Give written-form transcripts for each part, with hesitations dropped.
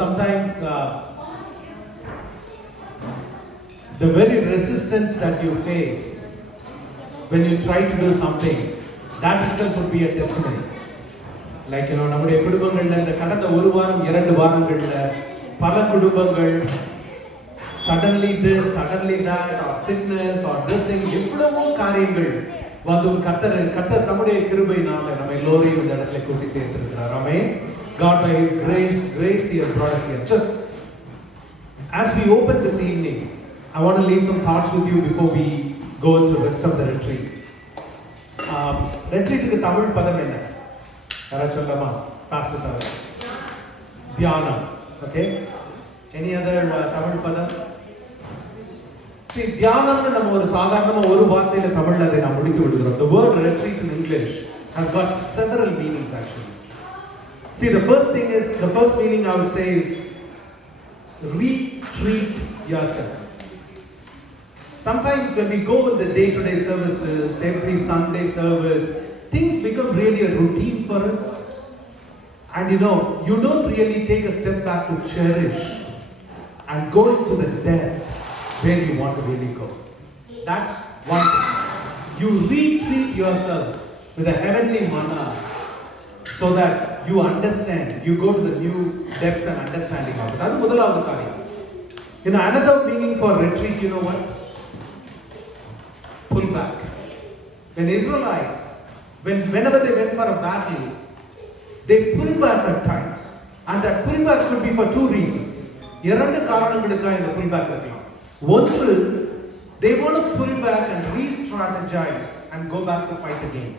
Sometimes the very resistance that you face when you try to do something, that itself would be a testimony. Like, நம்முடைய குடும்பங்கள்ல இந்த கடந்த ஒரு வாரம் 2 வாரங்கள்ல பல குடும்பங்கள் suddenly this, suddenly that, or sickness, or this thing, எவ்வளவோ காரியங்கள் வந்து கர்த்தர் தம்முடைய கிருபையினால நம்ம எல்லோரையும் இந்த இடத்துல கூட்டி சேர்த்திருக்கிறார். ஆமென். God by His grace He has brought us here. Just as we open this evening, I want to leave some thoughts with you before we go into the rest of the retreat. Retreat-க்கு Tamil பதம் என்ன? யாராவது சொல்லலாமா? Pastor தவிர. தியானம். Okay? Any other Tamil பதம்? See, தியானம்னு நம்ம ஒரு சாதாரணமா ஒரு வார்த்தையில தமிழ்ல அதை நாம் முடிக்க விடுகிறோம். The word retreat in English has got several meanings actually. See, the first meaning I would say is retreat yourself. Sometimes when we go in the day-to-day services, every Sunday service, things become really a routine for us. And you don't really take a step back to cherish and go into the depth where you want to really go. That's one thing. You retreat yourself with a heavenly manna so that you understand, you go to the new depths and understanding of it. That's முதலாவது காரியம். Another meaning for retreat, you know what? Pull back. When Israelites, whenever they went for a battle, they pull back at times. And that pull back could be for two reasons. இரண்டு காரணங்களுக்காக இந்த pull back இருக்கலாம். ஒன்று, they want to pull back and re-strategize and go back to fight again.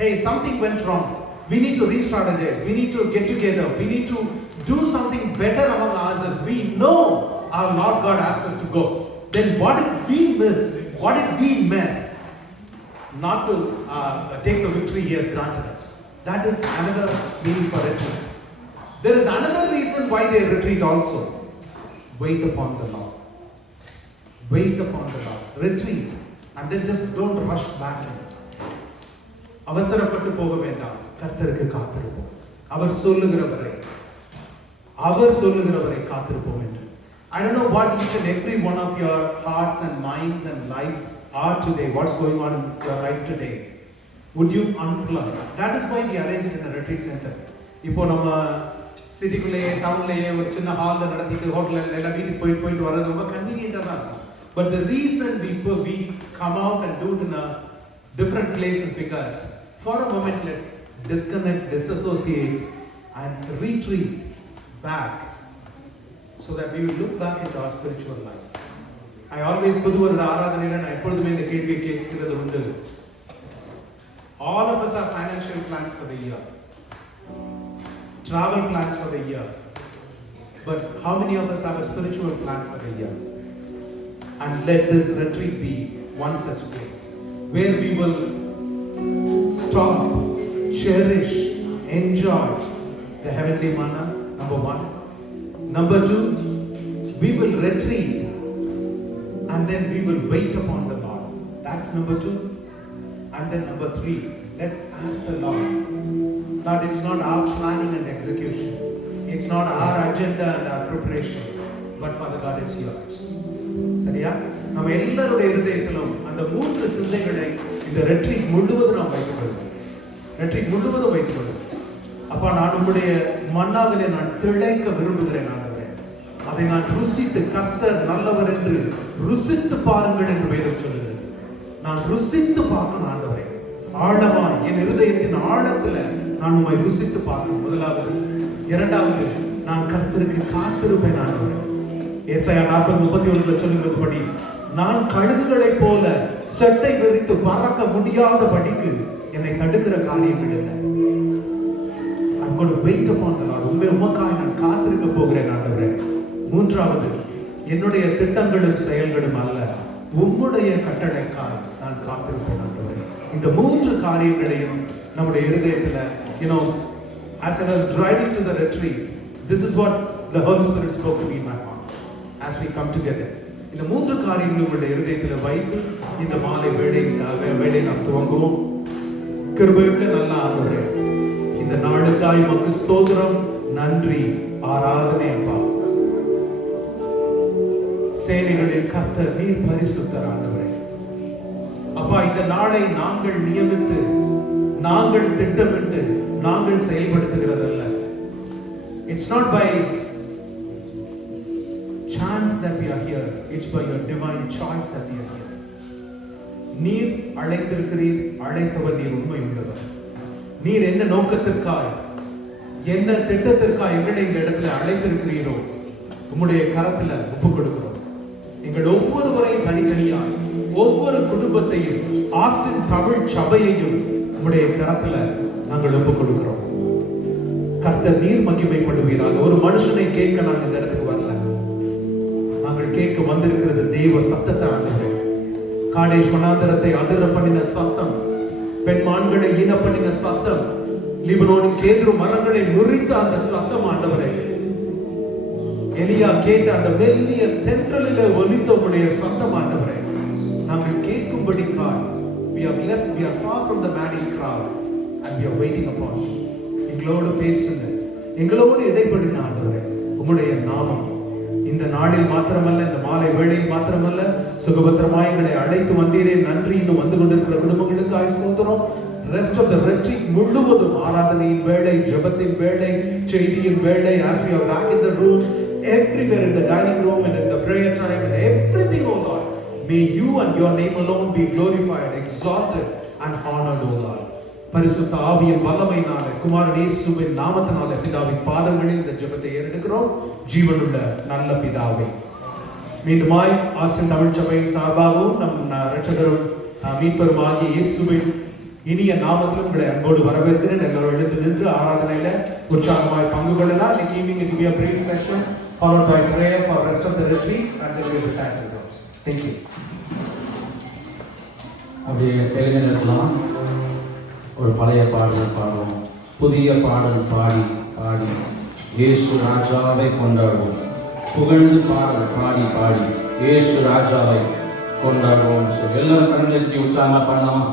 Hey, something went wrong. We need to re-strategize. We need to get together. We need to do something better among ourselves. We know our Lord God asked us to go. Then what did we miss? What did we miss? Not to take the victory He has granted us. That is another meaning for retreat. There is another reason why they retreat also. Wait upon the Lord. Wait upon the Lord. Retreat. And then just don't rush back in. அவசரப்பட்டு போக வேண்டாம். கர்த்தருக்கு காத்திருப்போம். அவர் சொல்லுகிறவரை காத்திருப்போம் என்று. I don't know what each and every one of your hearts and minds and lives are today. What's going on in your life today? Would you unplug? That is why we arrange it in a retreat center. இப்போ நம்ம சிட்டிக்குள்ளேயே டவுன்லேயே ஒரு சின்ன ஹாலில் நடத்திட்டு ஹோட்டலில் எல்லாம் வீட்டுக்கு போயிட்டு வர்றது ரொம்ப கன்வீனியண்டாக தான் இருக்கும். But the reason we come out and do it in a different places because for a moment let's disconnect, disassociate and retreat back so that we will look back into our spiritual life. I always புது வருட ஆராதனையில நான் எப்பொழுதுமே இந்த கேள்வியை கேட்கிறது உண்டு. All of us have financial plans for the year, travel plans for the year, but how many of us have a spiritual plan for the year? And let this retreat be one such place where we will stop, cherish, enjoy the heavenly manna, number one. Number two, we will retreat and then we will wait upon the Lord. That's number two. And then number three, let's ask the Lord. Lord, it's not our planning and execution. It's not our agenda and our preparation. But Father God, it's yours. சரியா? நம்ம எல்லாருடைய இருதயத்திலும் அந்த மூன்று சிந்தைகளை இந்த retreat முழுவதும் நாம் வைத்துக்கொள்வோம். Retreat முழுவதும் வைத்துக்கொள்வோம். அப்பா, நான் உம்முடைய மன்னாவிலே நான் திளைக்க விரும்புகிறேன் ஆண்டவரே. அதை நான் ருசித்து, கர்த்தர் நல்லவர் என்று ருசித்து பாருங்கள் என்று வேதம் சொல்லுகிறது. நான் ருசித்து பார்க்கணும் ஆண்டவரே. ஆழமாய் என் இருதயத்தின் ஆழத்துல நான் உம்மை ருசித்து பார்க்கணும். முதலாவது. இரண்டாவது, நான் கர்த்தருக்கு காத்திருப்பேன் ஆண்டவரே. ஏசாயா 40:31 சொல்லுகிறபடி, நான் கழுகுகளைப் போல செட்டை விரித்து பறக்க முடியாத படிக்கு என்னை தடுக்கிற காரியங்கள் இல்லை. I'm going to wait upon the Lord. உமக்காய் நான் காத்திருக்க போகிறேன் ஆண்டவரே. மூன்றாவது, என்னுடைய திட்டங்களும் செயல்களும் அல்ல, உம்முடைய கட்டளைக்காய் நான் காத்திருப்பேன் ஆண்டவரே. இந்த மூன்று காரியங்களையும் நம்முடைய இருதயத்துல, as I was driving to the retreat, this is what the Holy Spirit spoke to me in my heart as we come together. இந்த மூன்று காரியங்களும் உங்களுடைய இருதயத்துல வைத்து இந்த மாலை வேளை நாம் துவங்குவோம். கிருபையுள்ள நல்ல ஆண்டவரே, இந்த நாளுக்காய் உமக்கு ஸ்தோத்திரம், நன்றி, ஆராதனை அப்பா. சேனைகளின் கர்த்தர் நீர் பரிசுத்தர் ஆண்டவரே. அப்பா, இந்த நாளை நாங்கள் நியமித்து, நாங்கள் திட்டமிட்டு, நாங்கள் செயல்படுத்துகிறதல்ல. It's not by chance that we are here. It's by your divine choice that we are here. நீர் அழைத்திருக்கிறீர், அழைத்தவர் நீர் உண்மை உள்ளவர். நீர் என்ன நோக்கத்திற்காய், என்ன திட்டத்திற்காய் எங்களை இந்த இடத்துல அழைத்திருக்கிறீரோ உம்முடைய கரத்துல ஒப்புக் கொடுக்கிறோம். எங்கள் ஒவ்வொருவரையும் தனித்தனியாய், ஒவ்வொரு குடும்பத்தையும், ஆஸ்டின் தமிழ் சபையையும் உம்முடைய கரத்துல நாங்கள் ஒப்புக் கொடுக்கிறோம். கர்த்தர் நீர் மகிமைப்படுவீராக. ஒரு மனுஷனை கேட்க நாங்கள் இந்த இடத்துக்கு வரல, நாங்கள் கேட்க வந்திருக்கிறது தேவ சத்தத்தை ஆண்டவரே. காடேஷ் வனாந்தரத்தை அதிர பண்ணின சத்தம், பெண்மான்களை ஈன பண்ணின சத்தம், லிபனோனின் கேதுரு மரங்களை முறித்த அந்த சத்தம் ஆண்டவரே. எலியா கேட்ட அந்த மெல்லிய தென்றலிலே ஒலித்த உம்முடைய சத்தம் ஆண்டவரே. நாங்கள் கேட்கும்படிக்காய் we have left, we are far from the madding crowd and we are waiting upon you. எங்களோடு பேசுங்க, எங்களோடு இடைப்படின ஆண்டவரே. உம்முடைய நாமம் இந்த நாளில் மாத்திரமல்ல, இந்த மாலை வேளையில் மாத்திரமல்ல, சுகபத்திரமாய் எங்களை அழைத்து வந்தீரே நன்றி. இன்னும் வந்து கொண்டிருக்கிற குடும்பங்களுக்காய் ஸ்தோத்திரம். Rest of the retreat முழுவதும் ஆராதனையின் வேளை, ஜெபத்தின் வேளை, செய்தியின் வேளை, as we are back in the room, everywhere in the dining room and in the prayer time and everything, oh Lord, may you and your name alone be glorified, exalted and honored, oh Lord. பரிசுத்த ஆவியின் வல்லமையினாலே, குமாரன் இயேசுவின் நாமத்தினாலே பிதாவின் பாதங்களில் இந்த ஜெபத்தை ஏறெடுக்கிறோம். ஜீவனுள்ள நல்ல பிதாவே. மீண்டுமாய் ஆஸ்டின் தமிழ் சபையின் சார்பாகவும் நம் இரட்சகரும் மீட்பரும் ஆகிய இயேசுவின் இனிய நாமத்திலும் உங்களை அன்போடு வரவேற்கிறேன். எல்லாரும் எழுந்து நின்று ஆராதனையில உற்சாகமாய் பங்கு கொள்ளலாம். This evening it will be a brief session followed by prayer for rest of the retreat and then we will return to the rooms. Thank you. அப்படியே கேள்வி நிறுத்தலாம். ஒரு பழைய பாடல் பாடுவோம். புதிய பாடல் பாடி பாடி இயேசு ராஜாவை கொண்டாடுவோம். புகழ்ந்து பாடல் பாடி பாடி இயேசு ராஜாவை கொண்டாடுவோம். எல்லாரும் கண்களுக்கு உற்சாகமா பாடலாமா?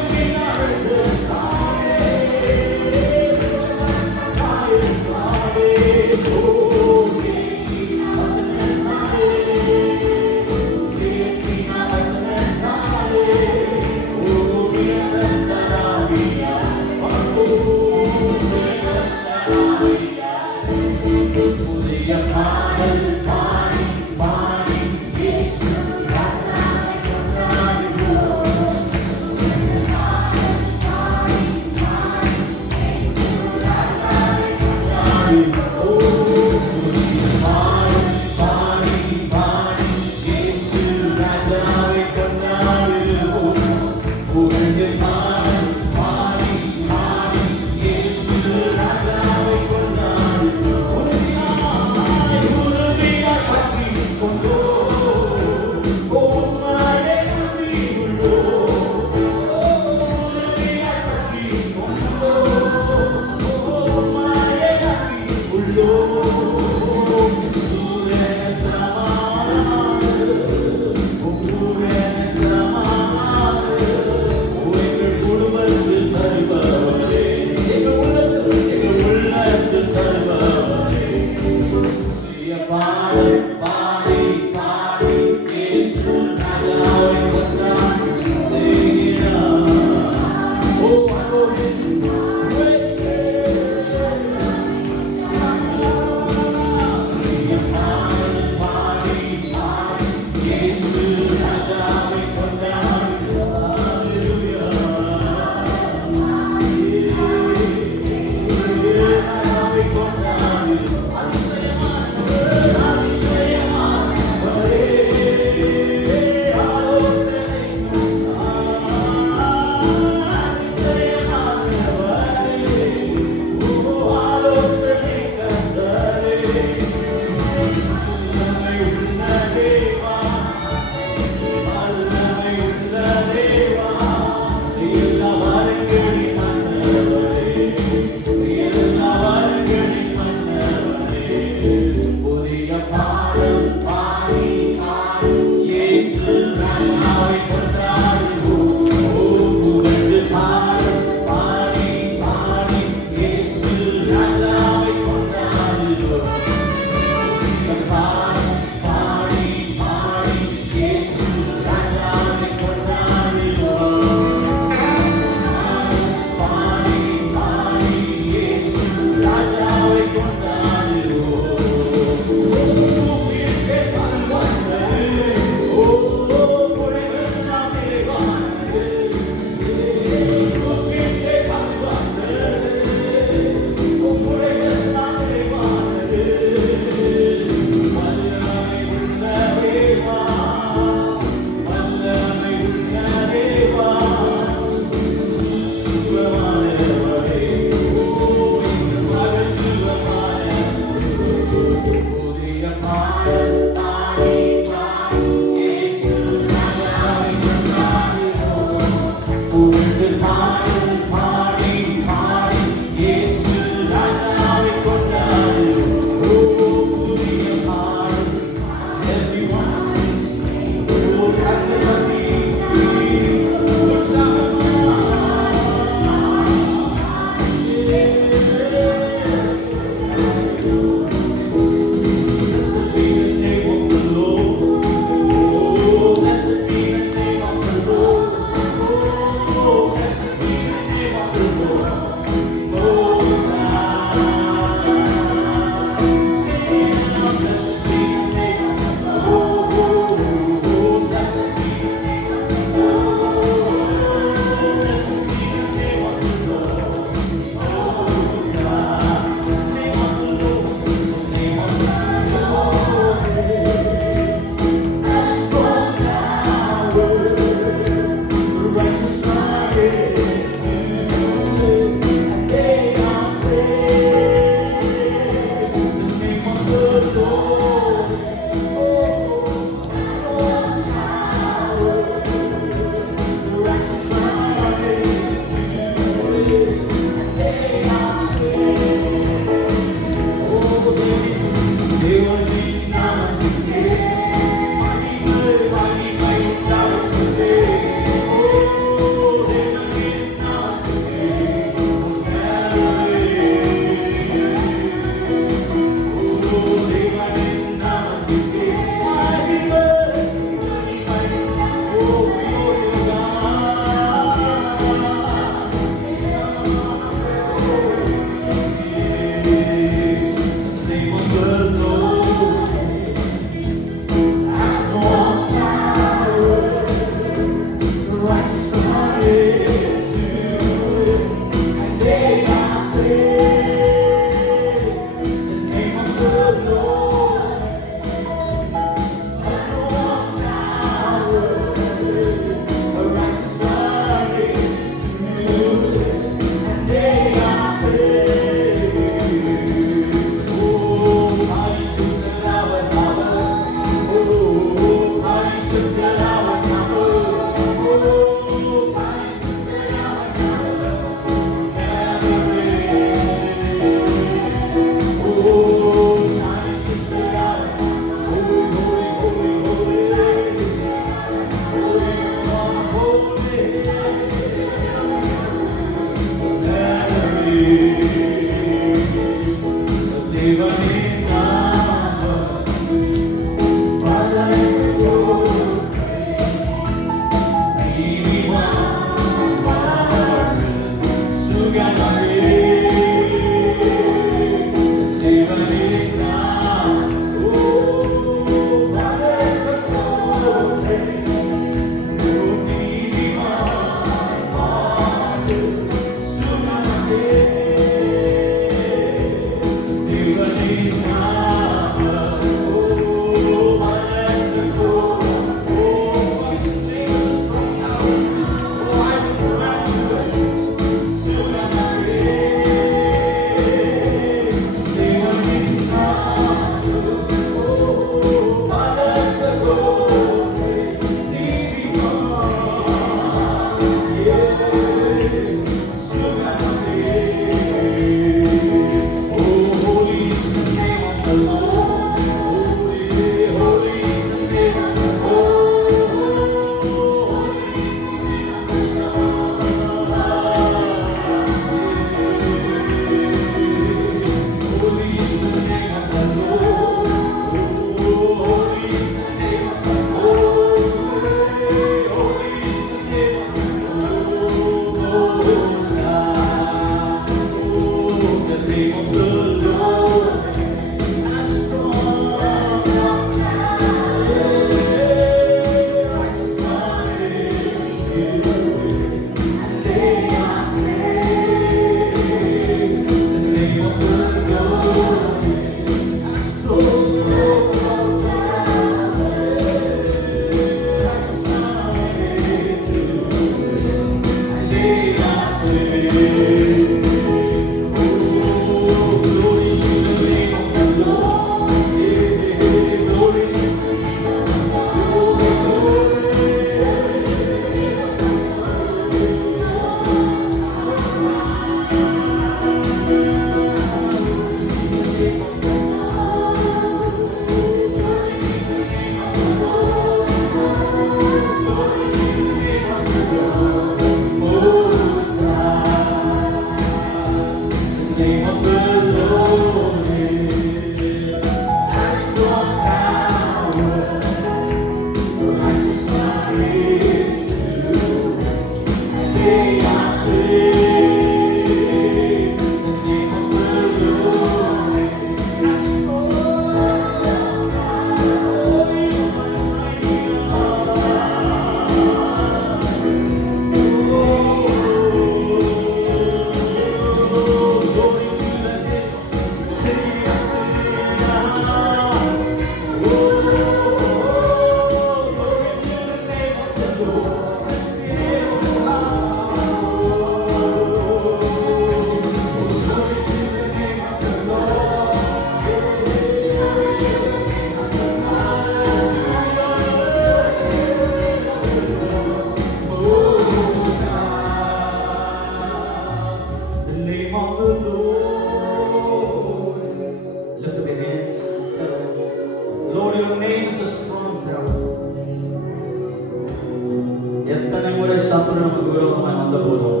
எத்தனை முறை சத்துரு நமக்கு விரோதமாய் வந்த போதும்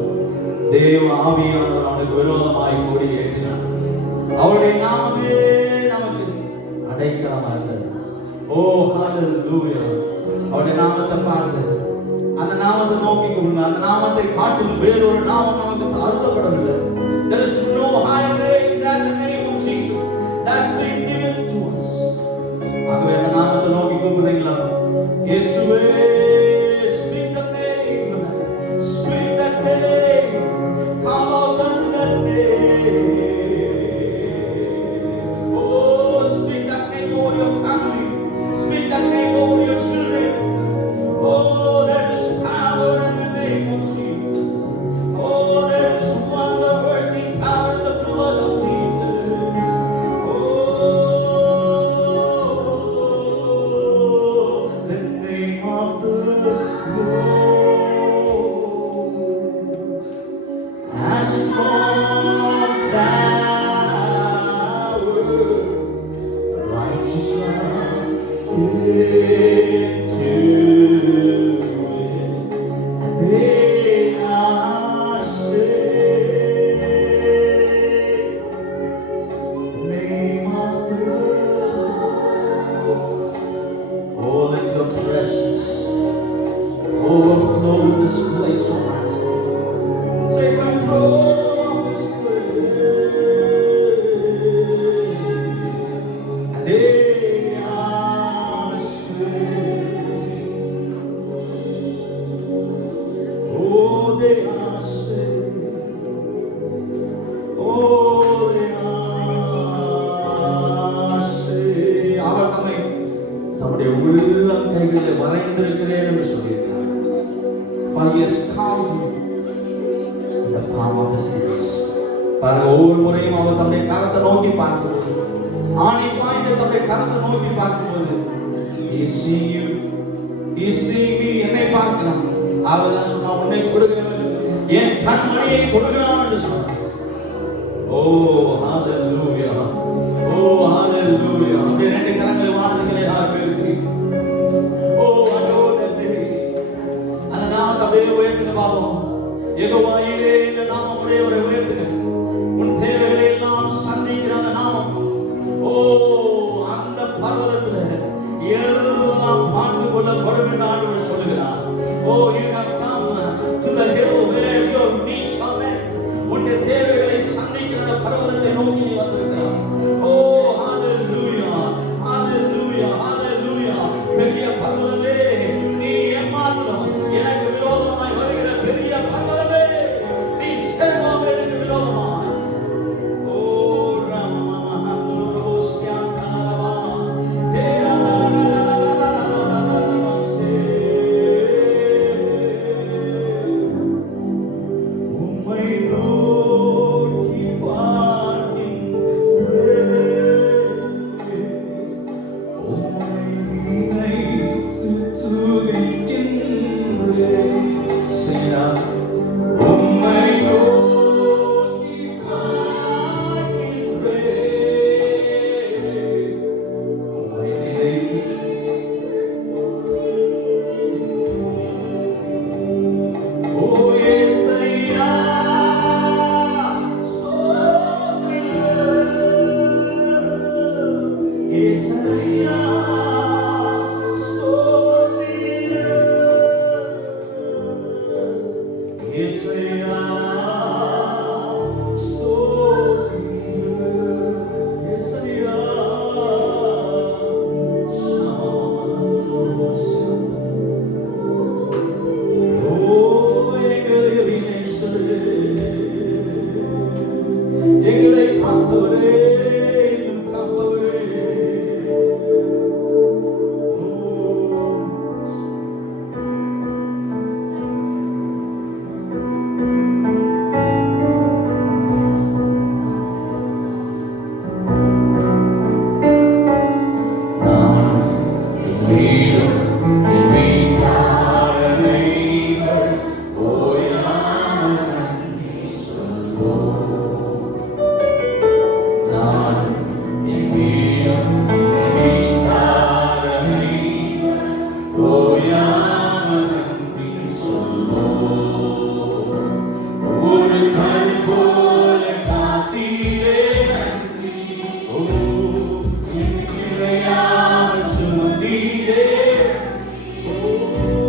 தேவ ஆவியானவர் அவனுக்கு விரோதமாய் கொடி ஏற்றினார். அவருடைய நாமமே நமக்கு அடைக்கலமா இருந்தது. ஓ ஹalleluya. அவருடைய நாமத்தை பார்த்து அந்த நாமத்தை நோக்கி கொள்ளுங்க. அந்த நாமத்தை காட்டிலும் வேறொரு நாமம் நமக்கு அருளப்படவில்லை. There is no higher name than the name of Jesus that's been given to us. ஆகவே அந்த நாமத்தை நோக்கி கூப்பிடுறீங்களா? இயேசுவே, speak the name, speak that name, call out unto that name. Oh, speak that name over your family, speak that name over your children. Oh, there is power in the name of Jesus. Oh, there is wonder-working power in the blood of Jesus. Oh, the name of the Lord, a strong tower, righteous run into it, and they are saved. The name of the Lord. Oh, let your presence overflow this place, oh Master. Take control of this place, and they are saved. Oh, they are saved. Oh, they are saved. அவர் நம்மை தம்முடைய உள்ளம் கைகளில் வரைந்திருக்கிறேன் என்று சொல்லியிருக்கிறார். For he has called you in the palm of his hands. பாருங்க, ஒவ்வொரு முறையும் அவர் தம்முடைய கரத்தை நோக்கி பார்க்கும்போது, ஆணி பாய்ந்த தம்முடைய கரத்தை நோக்கி பார்க்கும்போது, he is seeing you, he is seeing me, என்னை பார்க்கிறான். அவர் தான் சொன்னா, உன்னை கொடுக்கிறவன் என் கண்மணியை கொடுக்கிறான் என்று சொன்னார். ஓ ஹalleluya, ஓ ஹalleluya. அப்படியே ரெண்டு கரங்களை வானத்துக்கு நேராக உயர்த்தி, ஓ ஆண்டவரே, அந்த நாமத்தை அப்படியே உயர்த்துங்க பாப்போம். யெகோவாயே, இந்த நாமம் உடையவரை உயர்த்துங்க. உன் தேவைகளை எல்லாம் சந்திக்கிற அந்த நாமம், ஓ அந்த பர்வதத்துல எல்லா இப்பொழுதெல்லாம் பார்த்து கொள்ளப்படும் என்று ஆண்டவர் சொல்லுகிறார். Oh, you have come to the hill where your needs are met. உன்னுடைய தேவைகளை சந்திக்கிற பர்வதத்தை நோக்கி நீ வந்திருக்கிறாய். Oh, hallelujah, hallelujah, hallelujah. பெரிய பர்வதமே, நீ ஏமாத்திரம் எனக்கு விரோதமாய் வருகிற பெரிய பர்வதமே, நீ செல்வம் எனக்கு விரோதமாய். Oh, Ramamamahandurosyantanarava, Teralalalalalalalalalase. உம்மை நோக்கி பார்க்கின்றேன், உம்மை நினைத்து துதிக்கின்றேன். சேரா, உம்மை நோக்கி பார்க்கின்றேன், உம்மை நினைத்து. ஓ இயேசையா, ஸ்தோத்திரம். இயேசையா, ஸ்தோத்திரம். இயேசையா, ஸ்தோத்திரம். இயேசையா, எங்களை காப்பவரே, இன்னும் காப்பவரே. Oh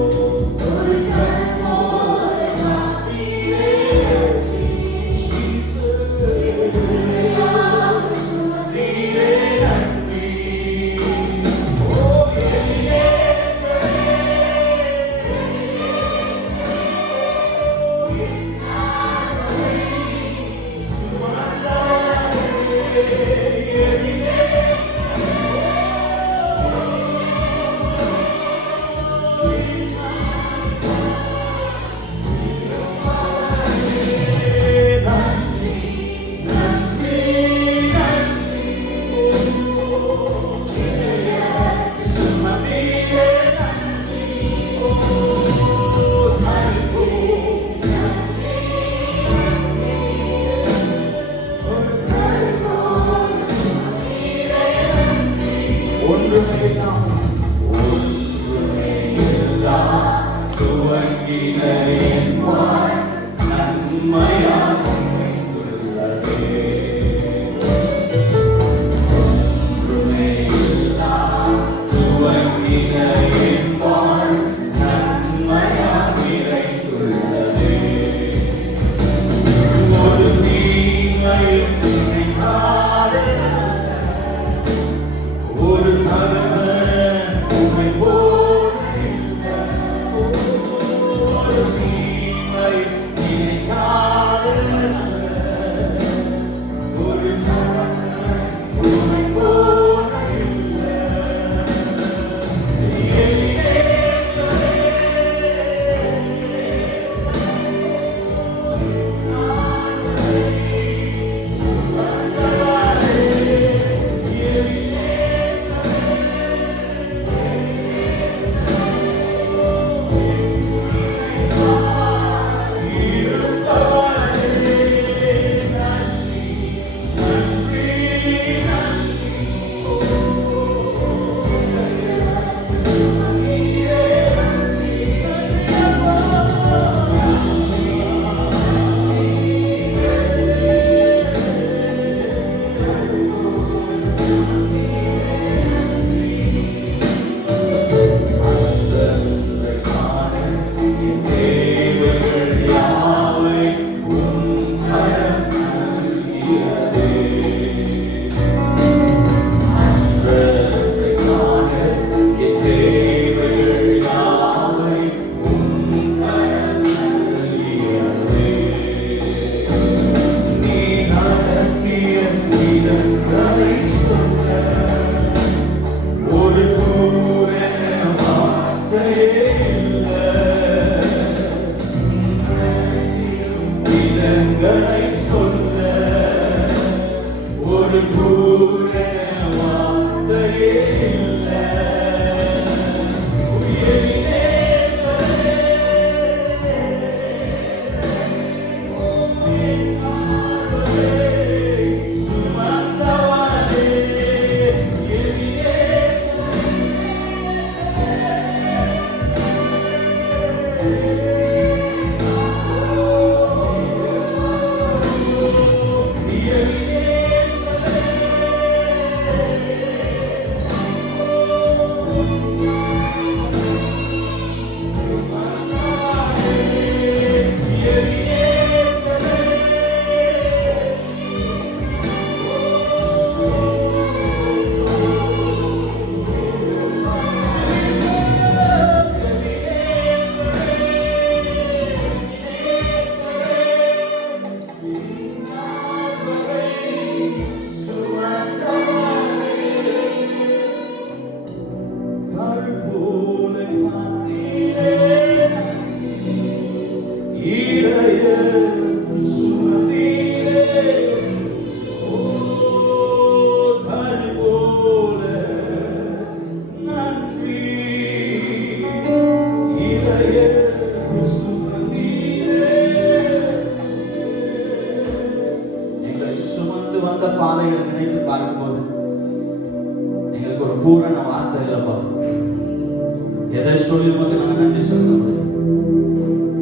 எதை சொல்லி உமக்கு நான் நன்றி சொல்ல முடியும்?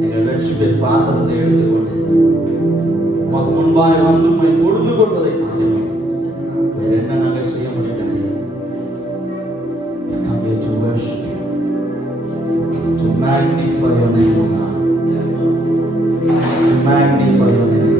எங்கள் ரட்சிப்பின் பாத்திரத்தை எடுத்துக்கொண்டு உமக்கு முன்பாய் வந்து உம்மை தொழுது கொள்வதை பார்க்கிறோம். வேற என்ன நாங்கள் செய்ய முடியாது? Come here to worship you, to magnify your name, O God. To magnify your name.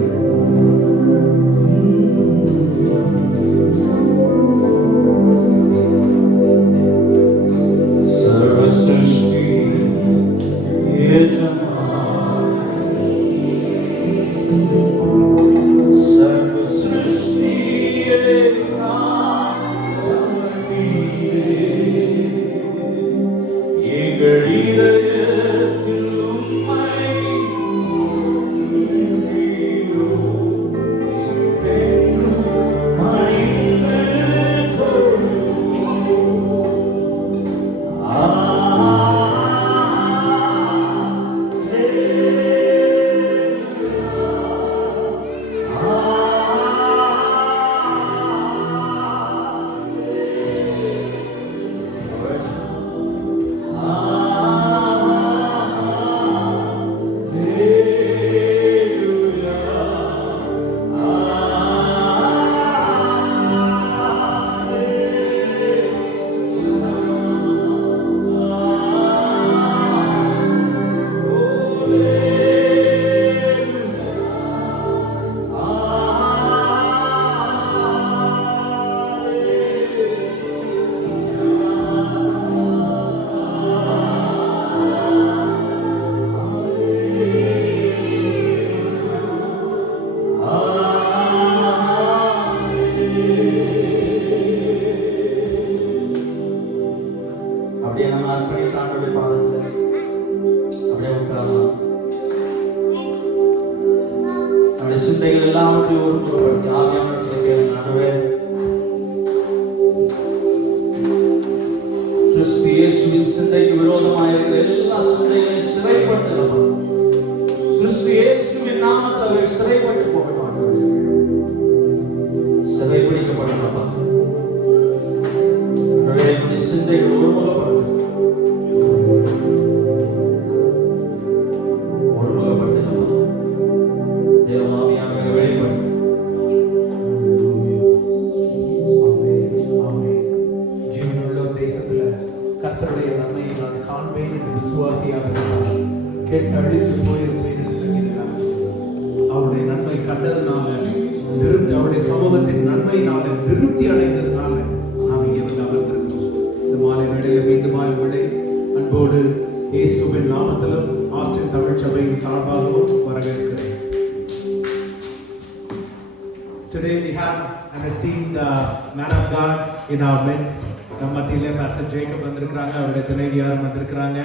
சிந்தைகள் எல்லாவற்றையும் ஒருமுகப்படுத்தி ஆவியானவருடைய நடுவே கிறிஸ்து இயேசுவின் சிந்தைக்கு விரோதமாக இருக்கிற எல்லா சிந்தைகளையும் சிறைப்படுத்தலாம். கிறிஸ்து இயேசுவின் நாமத்தை சிறைப்பட்டு போகட்டும். சிறைப்பிடிக்கப்படலாம். சிந்தைகள் ஒருமுகப்படுத்த கேட்டழித்து போயிருப்பேன் என்று சங்கீதக்காரன் அவருடைய நன்மை கண்டதுனால அவருடைய சமூகத்தின் நன்மையினால திருப்தி அடைந்ததுனால நாம் இங்கிருந்து அமர்ந்திருக்கிறோம். இந்த மாலை வேளையில மீண்டுமாய் விடை அன்போடு இயேசுவின் நாமத்திலும் ஆஸ்டின் தமிழ் சபையின் சார்பாகவும் வரவேற்கிறேன். Today we have an esteemed man of God in our midst. நம்ம மத்தியிலே பாஸ்டர் ஜேக்கப் வந்திருக்கிறாங்க, அவருடைய துணைவியாரும் வந்திருக்கிறாங்க.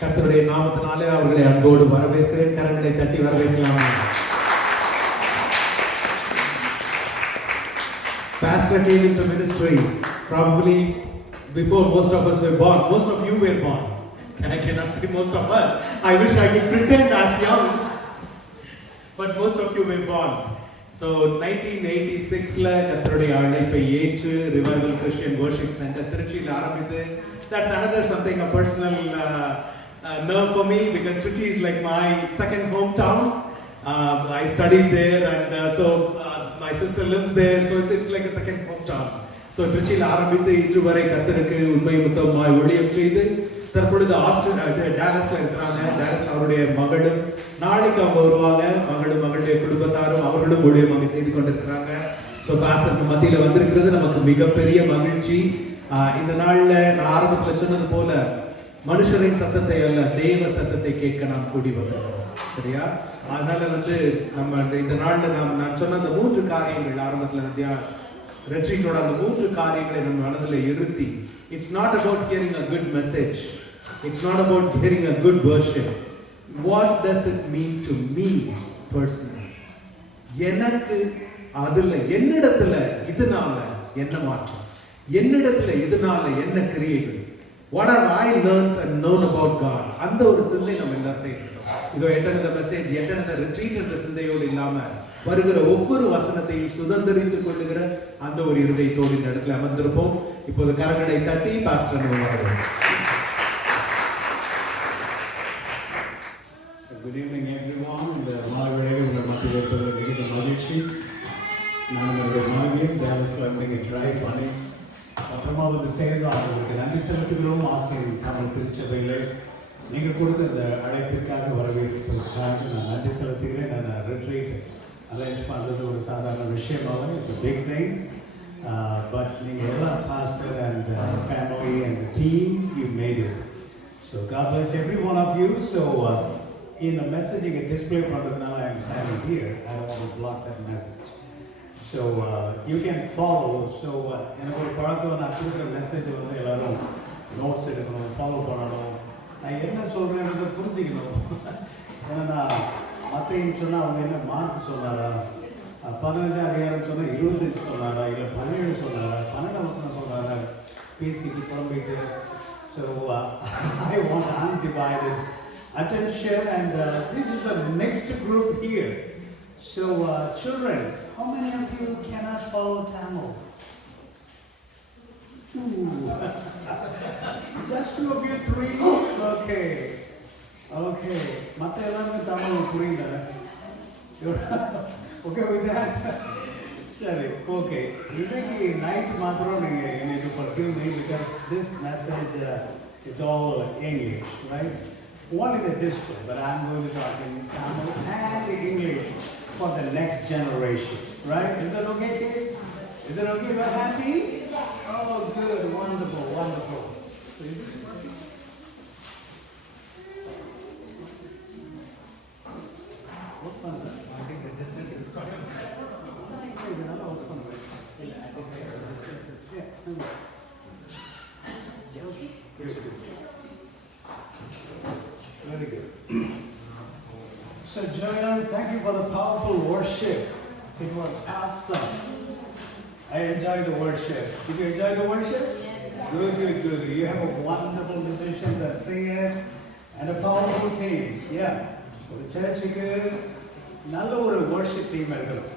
கர்த்தருடைய நாமத்தினாலே அவர்களை அன்போடு வரவேற்கிறேன். கரங்களை தட்டி வரவேற்கலாம். Pastor came into ministry probably before most of us were born. Most of you were born. I cannot say most of us. I wish I could pretend as young, but most of you were born. So 1986ல கர்த்தருடைய அழைப்பை ஏற்று revival Christian worship centre திருச்சியில் ஆரம்பித்து. That's another something, a personal nerve for me, because Trichy is like my second hometown. I studied there, and so my sister lives there, so it's like a second hometown. So Trichy ஆரம்பித்து இன்று வரை கர்த்தருக்கு உண்மை முத்தமாய் ஊழியம் செய்து தற்பொழுது டாலஸ்ல இருக்கிறாங்க. டாலஸ்ல அவருடைய மகளும் நாளைக்கு அவங்க வருவாங்க. மகளுடைய குடும்பத்தாரும் அவர்களும் ஊழியம் அங்கே செய்து கொண்டிருக்கிறாங்க. ஸோ பாஸ்டருக்கு மத்தியில் வந்திருக்கிறது நமக்கு மிகப்பெரிய மகிழ்ச்சி. இந்த நாள்ல நான் ஆரம்பத்தில் சொன்னது போல மனுஷரின் சத்தத்தை அல்ல, தேவ சத்தத்தை கேட்க நாம் கூடி வந்தோம். சரியா? அதனால நம்ம இந்த நாள்ல நான் சொன்ன அந்த 3 காரியங்கள் ஆரம்பத்தில் ரெட்ரீட்டோட அந்த 3 காரியங்களை நம்ம மனதில் இருத்தி, it's not about hearing a good message, it's not about hearing a good worship. What does it mean to me personally? எனக்கு அதுல என்னிடத்துல இதனால என்ன மாற்றம், என்னிடத்துல இதனால என்ன கிரியைகள், what have I learned and known about God, அந்த ஒரு சிந்தை நம்ம எல்லாத்தையும் இதோ எட்டனத மெசேஜ் எட்டனத ரிட்ரீட் என்ற சிந்தையோடு இல்லாம வருகிற ஒவ்வொரு வசனத்தையும் சுதந்திரித்துக் கொள்ளுகிற அந்த ஒரு இருதயத்தோடு இந்த இடத்துல அமர்ந்திருப்போம். இப்போது கரங்களை தட்டி பாஸ்டர் வந்து சேர்ந்தோம். அவங்களுக்கு நன்றி செலுத்துகிறோம். ஆஸ்திரேலிய தமிழ் திருச்சபையில் நீங்கள் கொடுத்த இந்த அழைப்பிற்காக வரவேற்பதற்காக நான் நன்றி செலுத்துகிறேன். நான் ரிட்ரீட் அரேஞ்ச் பண்ணுறது ஒரு சாதாரண விஷயமாக it's a big thing. But நீங்கள் எல்லாம் pastor and family and the team, you made it. So God bless every one of you. So in the messaging and display பண்ணுறதுனால I'm standing here. I don't want to block that message. So you can follow. So எனக்கு ஒரு பழக்கம், நான் கொடுக்குற message வந்து எல்லாரும் notes எடுக்கணும், follow பண்ணணும். நான் என்ன சொல்கிறேன்னு புரிஞ்சுக்கணும். ஏன்னா நான் மற்றையும் சொன்னால் அவங்க என்ன மார்க் சொன்னாரா, 15 அதிகாரம் சொன்னால் 25 சொன்னாரா, இல்லை 17 சொன்னாரா, 12 வசனம் சொன்னாரா, பேசிட்டு புலம்பிட்டு. So I want undivided attention, and this is a mixed group here. So children, how many of you cannot follow Tamil? Just 2 of you, 3? Okay. Okay. மற்ற எல்லாமே தமிழ் புரியுது. Okay with that? சரி, okay. இன்னைக்கு நைட் மாத்திரம் நீங்கள் you need to forgive me because this message it's all English, right? Only the display, but I'm going to talk in Tamil and English for the next generation, right? Is that okay, kids? Is that okay? You're happy? Oh, good, wonderful, wonderful. So is this working? What fun is that? I think the distance is correct. Hey, இதனால work பண்ணுவேன். இல்ல, I think the distance is, yeah. Okay. Good, good. Very good. So, Joanne, thank you for the powerful worship. It was awesome. I enjoyed the worship. Did you enjoy the worship? Yes. Good, good, good. You have a wonderful musicians and singers and a powerful team. Yeah. For the church, நல்ல ஒரு worship team இருக்கணும்.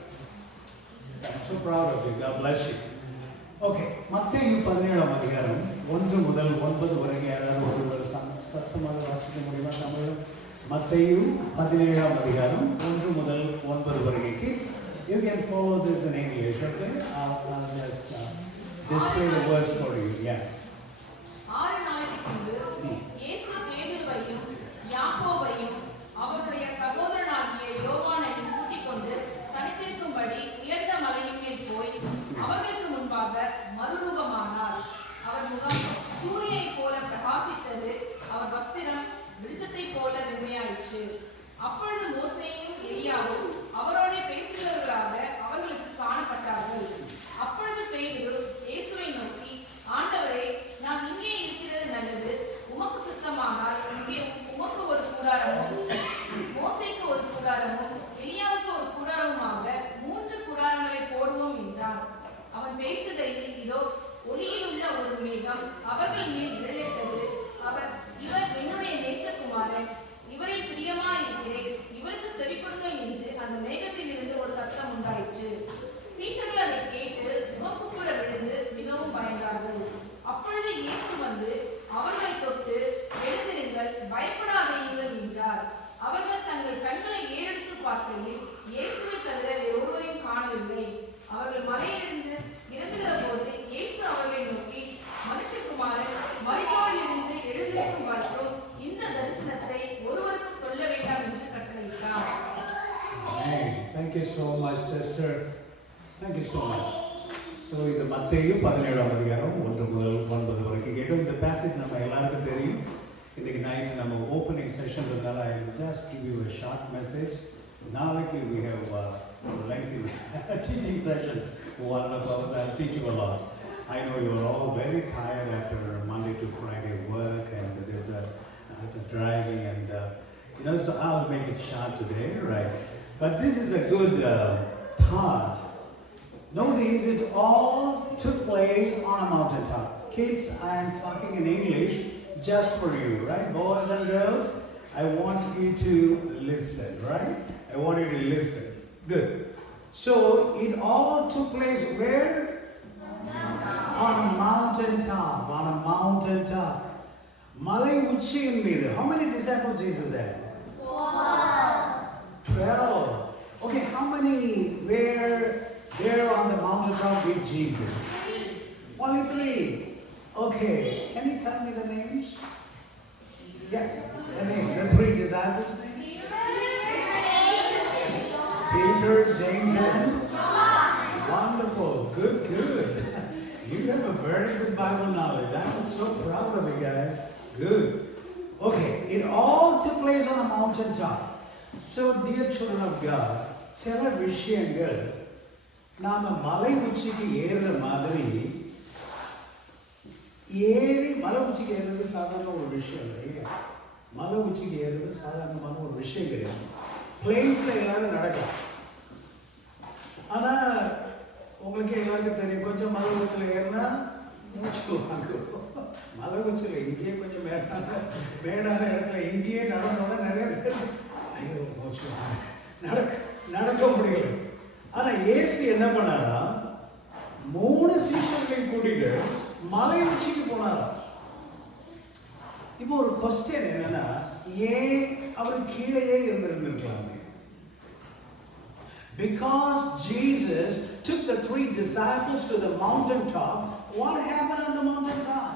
I'm so proud of you. God bless you. Okay. மத்தேயு 17ஆம் அதிகாரம் 1 முதல் 9 வரை யாராவது ஒருவர் சத்தமாக வாசிக்க முடியுமா தமிழ்? மத்தேயு 17ஆம் அதிகாரம் 1 முதல் 9 வரை. Kids, you can follow this in English, okay? I'll just display the words for you. Yeah. 6 நாளைக்கு முன்பு இயேசு பேதுருவையும் யாக்கோபையும் அவருடைய சகோதரனாகிய யோவானையும் கூட்டிக் கொண்டு தனித்திருக்கும்படி உயர்ந்த மலையின் மேல் போய் அவர்களுக்கு முன்பாக மறுரூபமானார். அவர் முகம் சூரியனைப் போல பிரகாசித்தது, அவர் வஸ்திரம் வெளிச்சத்தைப் போல வெண்மையாயிற்று. அப்பொழுது மோசேயும் எலியாவும் அவரோடே பேசுகிறவர்களாக அவர்களுக்கு காணப்பட்டார்கள். அப்பொழுது பேதுரு இயேசுவை நோக்கி, ஆண்டவரே, நான் இங்கே இருக்கிறது நல்லது. உமக்கு சித்தமானால் இங்கே உமக்கு ஒரு கூடாரமும் மோசேக்கு ஒரு கூடாரமும் எலியாவுக்கு ஒரு கூடாரமுமாக 3 கூடாரங்களை போடுவோம் என்றான். அவன் பேசுகையில் இதோ ஒளியில் உள்ள ஒரு மேகம் அவர்கள் மேல் நிழலிட்டது. இவர் என்னுடைய நேசகுமாரன், இவரில் பிரியமாயிருக்கிறேன், இவருக்கு செவிகொடுங்கள் என்று அந்த மேகத்தில் இருந்து ஒரு சத்தம் உண்டாயிற்று. சீஷர்கள் அதை கேட்டு முகக்குப்புற விழுந்து மிகவும் பயந்தார்கள். அப்பொழுது இயேசு வந்து அவர்களை தொட்டு, எழுந்திருங்கள், பயப்படாதீர்கள் என்றார். அவர்கள் தங்கள் கண்களை ஏறெடுத்து பார்க்கையில் இயேசுவை தவிர வேறொருவரையும் காணவில்லை. அவர்கள் மலையிலிருந்து இறங்குகிற போது இயேசு அவர்களை நோக்கி, மனுஷகுமாரன் மரித்தோரிலிருந்து எழுந்திருக்கும் வரைக்கும் இந்த தரிசனத்தை ஒருவருக்கும் சொல்ல வேண்டாம் என்று கட்டளையிட்டார். Thank you so much, sister. Thank you so much. So இந்த மத்தேயு 17ஆம் அதிகாரம் 1 முதல் 9 வரைக்கும் கேட்டோம். இந்த பேசேஜ் நம்ம எல்லாருக்கும் தெரியும். இன்னைக்கு நைட் நம்ம ஓப்பனிங் செஷன் இருந்தால I will just give you a short message. நாளைக்கு we have lengthy teaching sessions, 1.5 hours. I'll teach you a lot. I know you are all very tired after Monday to Friday work, and there's the driving, and so I'll make it short today, right? But this is a good thought. Notice it all took place on a mountaintop. Kids, I am talking in English just for you, right? Boys and girls, I want you to listen, right? I want you to listen. Good. So it all took place where? On a mountaintop. On a mountaintop. Malay Uchin meedu. How many disciples Jesus had? 12. Okay, how many were there on the mountaintop with Jesus? 3. Only 3. Okay, can you tell me the names? Yeah, the name, the three disciples' names. Peter, James, and wonderful. Good. You have a very good Bible knowledge. I'm so proud of you guys. Good. Okay, it all took place on a mountaintop. So, dear children of God, சில விஷயங்கள் நாம மலை உச்சிக்கு ஏறுற மாதிரி மலை உச்சிக்கு ஏறுறது சாதாரண ஒரு விஷயம் இல்லையா? மலை உச்சிக்கு ஏறுறது சாதாரணமான ஒரு விஷயம் கிடையாது. பிளேன்ஸ்ல எல்லாரும் நடக்கலாம். ஆனா உங்களுக்கு எல்லாருக்கும் தெரியும், கொஞ்சம் மலை உச்சியில் ஏறினா மூச்சு வாங்கும். மலை உச்சியில் இங்கேயே கொஞ்சம் மேடான இடத்துல இங்கேயே நடந்தோன்னா நிறைய பேர் ஐயோ மூச்சு நடக்க முடியல. ஆனா இயேசு என்ன பண்ணாரா, 3 சீஷர்களையும் கூட்டிட்டு மலை உச்சிக்கு போனாரா. இப்போ ஒரு கொஸ்டின் என்னன்னா, ஏன் அவர் கீழேயே இருந்திருக்கலாமே? Because Jesus took the 3 disciples to the mountaintop, what happened on the mountaintop?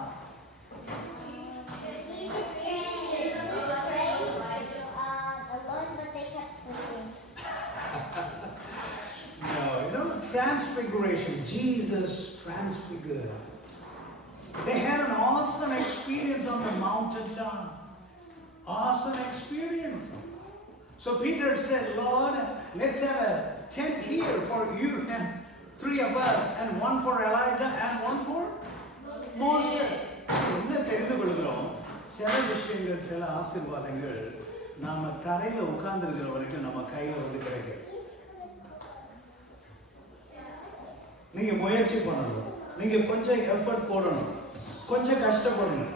Transfiguration. Jesus transfigured. They had an awesome experience on the mountaintop. Awesome experience. So Peter said, Lord, let's have a tent here for you and 3 of us, and one for Elijah and one for Moses. என்ன தெரிந்து கொள்கிறோம், சில விஷயங்கள், சில ஆசீர்வாதங்கள் நாம தரையில உட்கார்ந்து இருக்கிற வரைக்கும் நம்ம கையில வந்து கிடைக்கும். நீங்க முயற்சி பண்ணணும், நீங்க கொஞ்சம் எஃபர்ட் போடணும், கொஞ்சம் கஷ்டப்படணும்.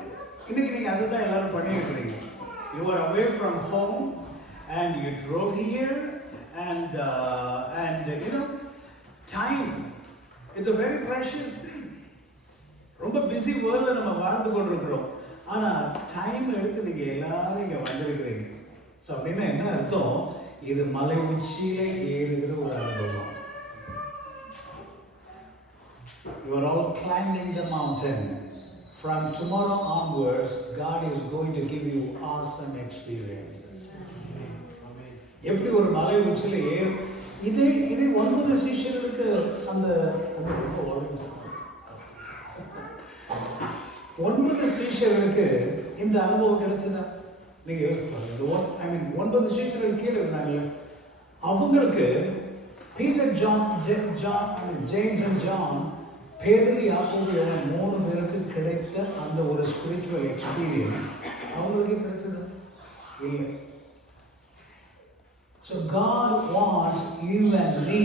இன்னைக்கு நீங்க அதுதான் எல்லாரும் பண்ணியிருக்கிறீங்க. You are away from home and you drove here and you know, time, it's a very precious thing. ரொம்ப பிஸி வேர்ல்ட்ல நம்ம வாழ்ந்து கொண்டிருக்கிறோம். ஆனா டைம் எடுத்து நீங்க எல்லாரும் இங்க வந்திருக்கிறீங்க. ஸோ அப்படின்னா என்ன அர்த்தம், இது மலை உச்சியில ஏறுகிற ஒரு அனுபவம். You are all climbing the mountain. From tomorrow onwards, God is going to give you awesome experiences. எப்படி ஒரு மலை உச்சியில இது 9 சீஷர்களுக்கு அந்த 9 சீஷர்களுக்கு இந்த அனுபவம் கிடைச்சதா? நீங்க யோசிச்சு பாருங்க. I mean 9 சீஷர்கள் கீழே இருந்தாங்கல்ல, அவங்களுக்கு பீட்டர், ஜேம்ஸ் அண்ட் ஜான், பேதுரு, யாக்கோபு என 3 பேருக்கு கிடைத்த அந்த ஒரு ஸ்பிரிச்சுவல் எக்ஸ்பீரியன்ஸ் அவங்களுக்கு கிடைச்சது இல்லை. So God wants you and me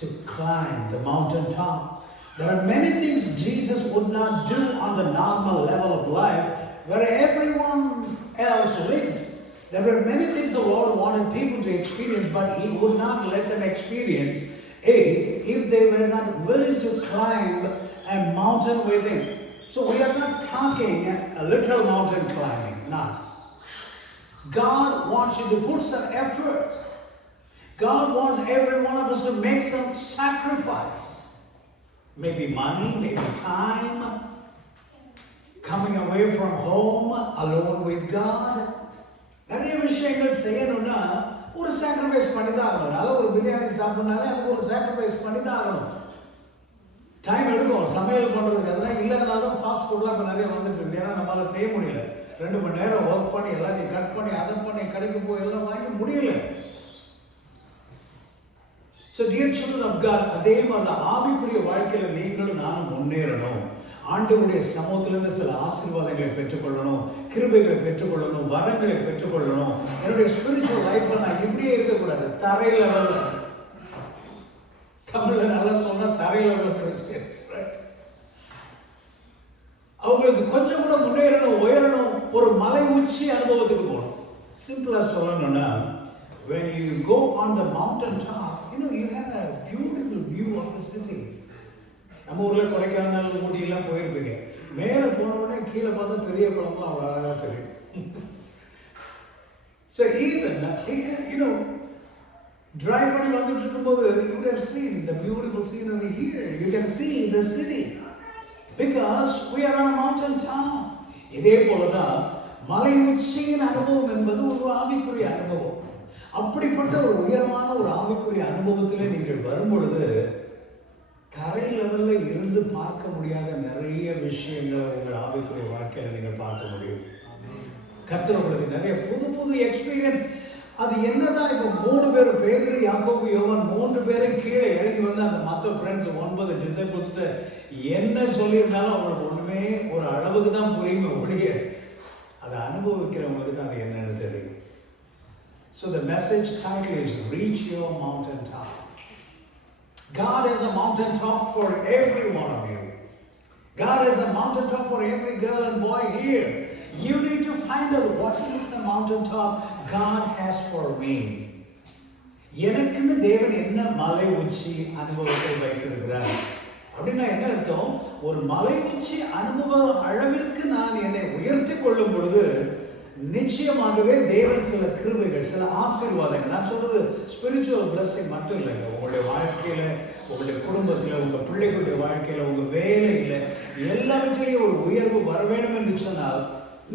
to climb the mountain top. There are many things Jesus would not do on the normal level of life where everyone else lived. There were many things the Lord wanted people to experience, but He would not let them experience it if they were not willing to climb a mountain with Him. So we are not talking a literal mountain climbing, not. God wants you to put some effort. God wants every one of us to make some sacrifice. Maybe money, maybe time, coming away from home, alone with God. நிறைய விஷயங்கள் செய்யணும்னா ஒரு sacrifice பண்ணி தான் ஆகணும். நல்ல ஒரு பிரியாணி சாப்பிட்னாலே அதுக்கு ஒரு சாக்ரிஃபைஸ் பண்ணி தான் ஆகணும். டைம் எடுக்கும் சமையல் பண்ணுறதுக்கு. அதெல்லாம் இல்லாதனால தான் ஃபாஸ்ட் ஃபுட்லாம் இப்போ நிறைய வந்துட்டு இருக்கு. ஏன்னா நம்மளால் செய்ய முடியல. 2 மணி நேரம் ஒர்க் பண்ணி எல்லாத்தையும் கட் பண்ணி அதை பண்ணி கடைக்கு போய் எல்லாம் வாங்கி முடியல. So dear children of God, அதே மாதிரி ஆவிக்குரிய வாழ்க்கையில் நீங்களும் நானும் முன்னேறணும். ஆண்டவருடைய சமூகத்திலிருந்து சில ஆசீர்வாதங்களை பெற்றுக்கொள்ளணும், கிருபைகளை பெற்றுக்கொள்ளணும், வரங்களை பெற்றுக்கொள்ளணும். என்னுடைய ஸ்பிரிச்சுவல் லைஃப்ல நான் இப்படியே இருக்கக்கூடாது. தரை லெவல்ல, தமிழ்ல நல்லா சொன்னா தரை லெவல் கிறிஸ்டியன்ஸ், அவங்களுக்கு கொஞ்சம் கூட முன்னேறணும், உயரணும், ஒரு மலை உச்சி அனுபவத்துக்கு போகணும். சிம்பிளா சொல்லணும்னா, when you go on the mountain top, you know, you have a beautiful view of the city. நம்ம ஊரில் கொடைக்கானல், ஊட்டியெல்லாம் போயிருப்பீங்க. மேலே போன உடனே கீழே பார்த்தா பெரிய குளம்லாம் அவ்வளோ அழகாக தெரியும். ஸோ ஈவன் யூனோ டிரைவ் பண்ணி வந்துட்டு இருக்கும்போது you would have seen the beautiful scenery here. You can see the city. because we are on a mountain top. இதே போலதான் மலை உச்சியின் அனுபவம் என்பது ஒரு ஆவிக்குரிய அனுபவம். அப்படிப்பட்ட ஒரு உயரமான ஒரு ஆவிக்குரிய அனுபவத்திலே நீங்கள் வரும் பொழுது தரை லெவல்ல இருந்து பார்க்க முடியாத நிறைய விஷயங்களை உங்கள் ஆவிக்குரிய வாழ்க்கையில நீங்கள் பார்க்க முடியும். கர்த்தர் உங்களுக்கு நிறைய புது புது எக்ஸ்பீரியன்ஸ். அது என்னதான் இப்போ 3 பேர் பேதுரு, யாக்கோபு, யோவான் 3 பேரும் கீழே இறங்கி வந்து அந்த மற்ற ஃப்ரெண்ட்ஸ் 9 டிசைபிள்ஸ்ட என்ன சொல்லியிருந்தாலும் அவங்களுக்கு ஒண்ணுமே ஒரு அளவுக்கு தான் புரியுமே ஒழிய அதை அனுபவிக்கிறவங்களுக்கு தான் அது என்னன்னு தெரியும். So the message title is Reach Your Mountain Top. God has a mountain top for every one of you. God has a mountain top for every girl and boy here. You need to find out what is the mountain top God has for me. எனக்குன்னு தேவன் என்ன மலை உச்சி அனுபவத்தை வைத்திருக்கிறார் அப்படின்னா என்ன அர்த்தம்? ஒரு மலை உச்சி அனுபவ அளவிற்கு நான் என்னை உயர்த்தி கொள்ளும் பொழுது நிச்சயமாகவே தேவன் சில கிருபைகள், சில ஆசீர்வாதங்கள், நான் சொல்றது ஸ்பிரிச்சுவல் பிளஸிங் மட்டும் இல்லைங்க. உங்களுடைய வாழ்க்கையில, உங்களுடைய குடும்பத்தில், உங்க பிள்ளைகளுடைய வாழ்க்கையில, உங்க வேலையில எல்லாவற்றிலையும் ஒரு உயர்வு வர வேண்டும் என்று சொன்னால்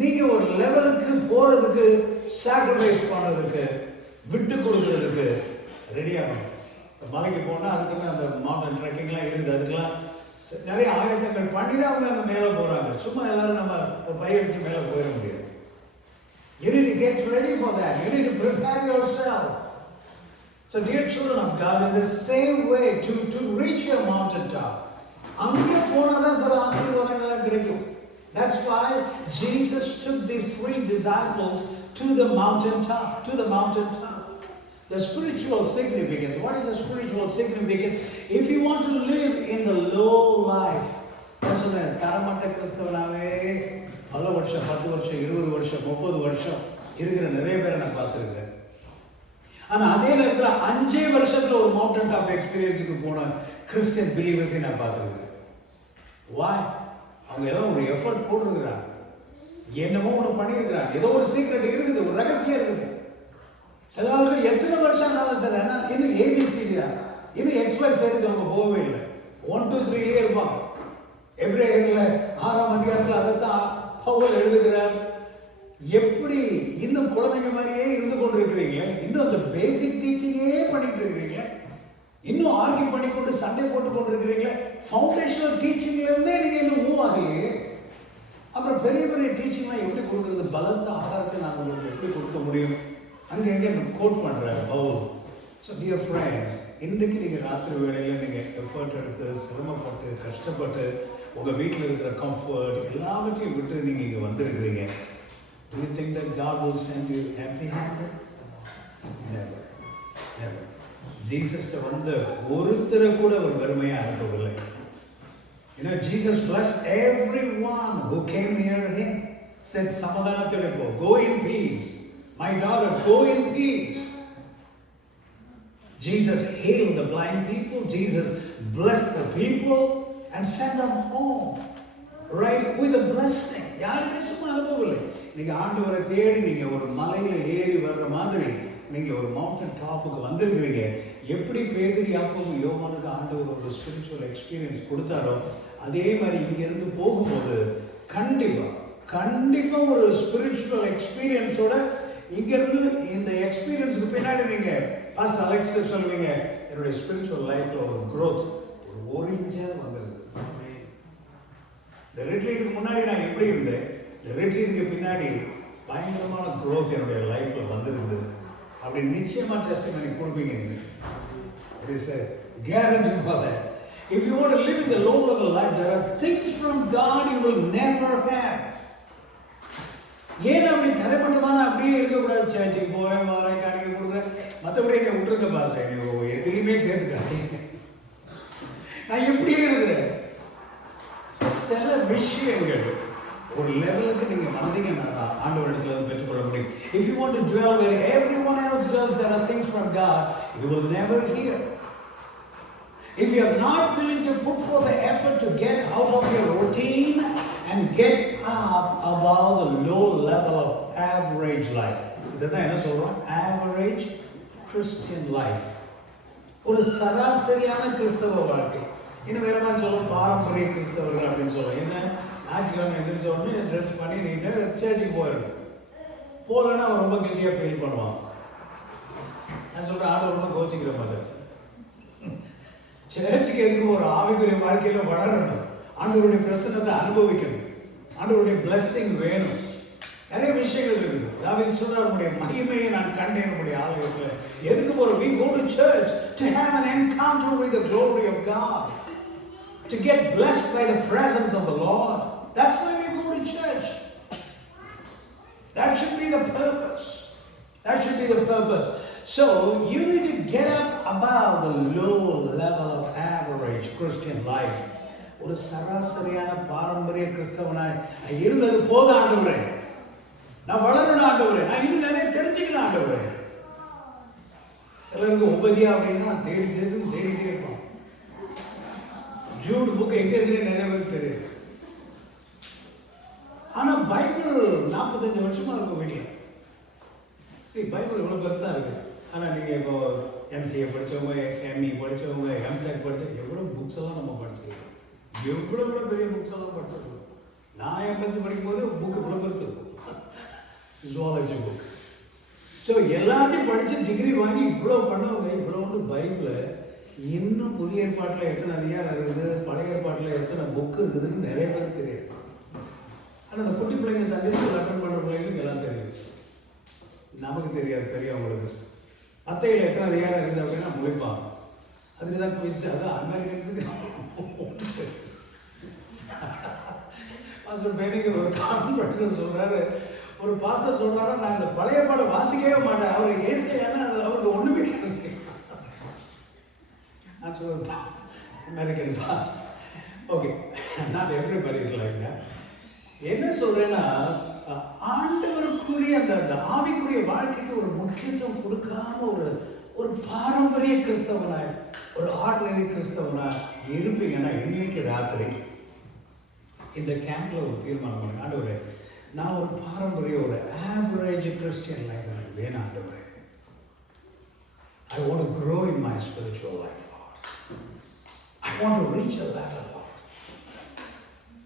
நீங்க ஒரு லெவலுக்கு போறதுக்கு, சாக்ரிஃபைஸ் பண்றதுக்கு, விட்டு கொடுக்கறதுக்கு ரெடி ஆகணும். மலைக்கு போனா அதுக்குன்னு அந்த மவுண்டன் ட்ரெக்கிங்லாம் இருக்குது. அதுக்கெல்லாம் நிறைய ஆயத்தங்கள் பண்ணி தான் அவங்க அங்கே மேலே போறாங்க. சும்மா எல்லாரும் நம்ம ஒரு பை எடுத்து மேலே போயிட முடியாது. You need to get ready for that. You need to prepare yourself. So dear children of God, in the same way to reach your mountain top, அங்கே போனாதான் சில ஆசீர்வாதங்கள் கிடைக்கும். That's why Jesus took these 3 disciples to the mountain top, The spiritual significance. What is the spiritual significance? If you want to live in the low life, தரமட்ட கிறிஸ்தவனாவே பல வருஷம், 10 வருஷம், 20 வருஷம், 30 வருஷம் இருக்கிற நிறைய பேரை நான் பார்த்துருக்கிறேன். ஆனா அதே நேரத்தில் 5 வருஷத்துல ஒரு மவுண்டன் டாப் எக்ஸ்பீரியன்ஸுக்கு போன கிறிஸ்டியன் பிலீவர்ஸை நான் பார்த்துருக்கிறேன். Why? அவங்க எல்லாம் ஒரு எஃபர்ட் போட்டுருக்கிறாங்க, என்னமோ ஒன்று பண்ணியிருக்கிறாங்க, ஏதோ ஒரு சீக்ரெட் இருக்குது, ஒரு ரகசியம் இருக்குது. சில ஆளுகள் எத்தனை வருஷம் இருந்தாலும் சார் என்ன இன்னும் ஏபிசிடியா, இன்னும் எக்ஸ்பர்ட் சைடுக்கு அவங்க போகவே இல்லை. 1, 2, 3 இருப்பாங்க. எபிரேயர்ல 6ஆம் அதிகாரத்தில் அதைத்தான் பவுல் எழுதுகிறார். எப்படி இன்னும் குழந்தைங்க மாதிரியே இருந்து கொண்டு இருக்கிறீங்களே, இன்னும் அந்த பேசிக் டீச்சிங்கே பண்ணிட்டு இருக்கிறீங்களே, இன்னும் ஆர்கியூ பண்ணி கொண்டு சண்டை போட்டு கொண்டு இருக்கிறீங்களே, ஃபவுண்டேஷனல் டீச்சிங்ல இருந்தே நீங்க இன்னும் மூவ் ஆகலையே. அப்புறம் பெரிய பெரிய டீச்சிங்லாம் எப்படி கொடுக்கறது? பலத்த ஆகாரத்தை நான் உங்களுக்கு எப்படி கொடுக்க முடியும்? அங்கே எங்கே கோட் பண்ணுறாரு பவுல். ஸோ டியர் ஃப்ரெண்ட்ஸ், இன்றைக்கு நீங்கள் ராத்திரி வேளையில் நீங்கள் எஃபர்ட் எடுத்து, சிரமப்பட்டு, கஷ்டப்பட்டு, உங்கள் வீட்டில் இருக்கிற கம்ஃபர்ட் எல்லாவற்றையும் விட்டு நீங்கள் இங்கே வந்திருக்கிறீங்க. Do you think that God will send you empty-handed? Never, never. Jesus வந்த ஒருத்தரை கூட ஒரு வெறுமையாக அனுப்பவில்லை. You know, Jesus blessed everyone who came near him. Said, சமாதானத்தோட போ, go in peace. My daughter, go in peace. Jesus healed the blind people. Jesus blessed the people and sent them home, right, with a blessing. யாருமே சும்மா அனுபவமில்லை. நீங்க ஆண்டவரை தேடி நீங்க ஒரு மலையில ஏறி வர்ற மாதிரி நீங்க ஒரு மவுண்டன் டாப்புக்கு வந்திருக்கிறீங்க. எப்படி பேதுரு, யாக்கோபு, யோவானுக்கு ஆண்டவர் ஒரு ஸ்பிரிச்சுவல் எக்ஸ்பீரியன்ஸ் கொடுத்தாரோ அதே மாதிரி இங்க இருந்து போகும்போது கண்டிப்பா ஒரு ஸ்பிரிச்சுவல் எக்ஸ்பீரியன்ஸோட இங்கிருந்து இந்த எக்ஸ்பீரியன்ஸுக்கு பின்னாடி நீங்க பாஸ்டர் அலெக்ஸ் சொல்லுவீங்க, என்னுடைய ஸ்பிரிச்சுவல் லைஃப்ல ஒரு growth, ஒரு இன்ச்சா வந்திருக்கு. இந்த ரிட்ரீட்டுக்கு முன்னாடி நான் எப்படி இருந்தேன், இந்த ரிட்ரீட்டுக்கு பின்னாடி பயங்கரமான growth என்னுடைய லைஃப்ல வந்திருக்குது. அப்படி நிச்சயமா டெஸ்டிமனி கொடுப்பீங்க நீங்க. It is a guarantee for that. If you want to live in the low level life, there are things from God you will never have. ஏன் அப்படி தரைப்பட்டமான அப்படியே இருக்கக்கூடாது? சேர்ச்சுக்கு போவேன், வரேன், காணிக்க கொடுக்குறேன், மற்றபடி என்னை விட்டுருங்க பாஸ், என்னை எதுலையுமே சேர்த்துக்காதீங்க, நான் எப்படியே இருக்கிறேன். சில விஷயங்கள் ஒரு லெவலுக்கு நீங்க வந்தீங்கன்னா தான் ஆண்டவரிடத்துல இருந்து பெற்றுக்கொள்ள முடியும். If you want to dwell where everyone else does, there are things from God you will never hear. If you are not willing to put forth the effort to get out of your routine and get up above the low level of average life, இதுதான் என்ன சொல்றோம்? Average Christian life. ஒரு சராசரியான கிறிஸ்தவ வாழ்க்கை. இன்னும் வேறு மாதிரி சொல்லுவோம் பாரம்பரிய கிறிஸ்தவர்கள் அப்படின்னு சொல்லுவோம். என்ன ஞாயிற்றுக்கிழமை எந்திரிச்ச உடனே ட்ரெஸ் பண்ணி நீட்டாக சர்ச்சுக்கு போயிடணும். போகலன்னா அவன் ரொம்ப கில்ட்டியாக ஃபீல் பண்ணுவான். நான் சொல்கிறேன் ஆண்டவர் ஒன்றும் கோச்சிக்கிற மாட்டேன். சர்ச்சுக்கு எதுக்கு ஒரு ஆவிக்குரிய வாழ்க்கையில் வளரணும், ஆண்டவருடைய பிரசன்னத்தை அனுபவிக்கணும், ஆண்டவருடைய பிளஸ்ஸிங் வேணும். நிறைய விஷயங்கள் இருக்குது. தாவீது சொல்றார், உம்முடைய மகிமையை நான் கண்டேன் உம்முடைய ஆலயத்தில். எதுக்கு போறோம்? We go to church to have an encounter with the glory of God, to get blessed by the presence of the Lord. That's why we go to church. That should be the purpose. That should be the purpose. So you need to get up above the low level of average Christian life. ஒரு சராசரியான பாரம்பரிய கிறிஸ்தவனாய் இருந்தது போது ஆண்டவரே, நான் வளரணும் ஆண்டவரே, நான் இன்னும் நிறைய தெரிஞ்சுக்கணும் ஆண்டவரே. சிலருக்கு உபதியா அப்படின்னா தேடிட்டே இருப்பான். ஜூட் புக் எங்க இருக்குன்னு நிறைய பேருக்கு தெரியாது. ஆனா பைபிள் 45 வருஷமா இருக்கும் வீட்டில். சரி, பைபிள் இவ்வளோ பெருசா இருக்கு. ஆனா நீங்க இப்போ எம்சிஏ படிச்சவங்க, எம்இ படிச்சவங்க, எம்டெக் படிச்சவங்க, எவ்வளோ புக்ஸ் எல்லாம் நம்ம படிச்சிருக்கோம். எவ்வளோ பெரிய புக்ஸ் எல்லாம் படிச்சிருக்கோம். நான் எம்எஸ்சி படிக்கும்போது புக் இவ்வளோ பெருசு இருக்கும், ஜுவாலஜி புக். ஸோ எல்லாத்தையும் படித்து டிகிரி வாங்கி இவ்வளோ பண்ணவங்க இவ்வளோ வந்து பைபிளில் இன்னும் புதிய ஏற்பாட்டில் எத்தனை அதிகாரம் இருக்குது, பழைய ஏற்பாட்டில் எத்தனை புக்கு இருக்குதுன்னு நிறைய பேருக்கு தெரியாது. ஆனால் அந்த குட்டி பிள்ளைங்க சண்டே ஸ்கூல் அட்டன் பண்ணுற பிள்ளைங்களுக்கு எல்லாம் தெரியும். நமக்கு தெரியாது, பெரியவங்களுக்கு. மத்தையில் எத்தனை அதிகாரம் இருக்குது அப்படின்னா முழிப்பாங்க. அதுக்கு தான் குயிஸ். அதான் அமெரிக்கன்ஸுக்கு மாஸ்டர் பெனிகர் ஒரு கான்ஃபரன்ஸில் சொல்கிறாரு, ஒரு பாஸ்டர் சொல்கிறாரா, நான் இந்த பழைய பாடம் வாசிக்கவே மாட்டேன், அவர் ஏசையானா அது அவருக்கு ஒன்றுமே தெரியல. நான் சொல்லுவேன் American pastor. Okay, not everybody is like that. என்ன சொல்கிறேன்னா, ஆண்டவருக்குரிய அந்த ஆவிக்குரிய வாழ்க்கைக்கு ஒரு முக்கியத்துவம் கொடுக்காம ஒரு பாரம்பரிய கிறிஸ்தவனாய், ஒரு ஆர்டினரி கிறிஸ்தவனாய் இருப்பீங்கன்னா இன்னைக்கு ராத்திரி இந்த கேம்ப்ல ஒரு தீர்மானம் பண்ணுங்க. ஆண்டவரே, நான் ஒரு பாரம்பரிய ஒரு ஆவரேஜ் கிறிஸ்டியன் லைஃப் எனக்கு வேணும் ஆண்டவரே. I want to grow in my spiritual life, Lord. I want to reach a level, Lord.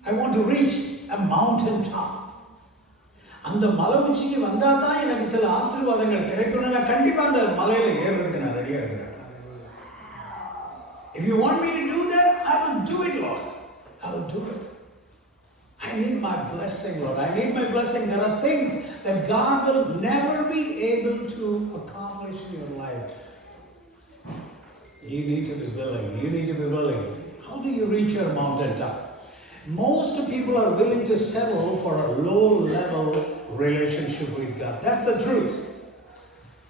I want to reach a mountain top. அந்த மலை உச்சிக்கு வந்தா தான் எனக்கு சில ஆசீர்வாதங்கள் கிடைக்கணும். நான் கண்டிப்பா அந்த மலையில ஏறுறதுக்கு நான் ரெடியா இருக்கிறேன். If you want me to do that, I will do it, Lord. I will do it. I need my blessing, Lord. I need my blessing. There are things that God will never be able to accomplish in your life. You need to be willing. You need to be willing. How do you reach your mountain top? Most people are willing to settle for a low-level relationship with God. That's the truth.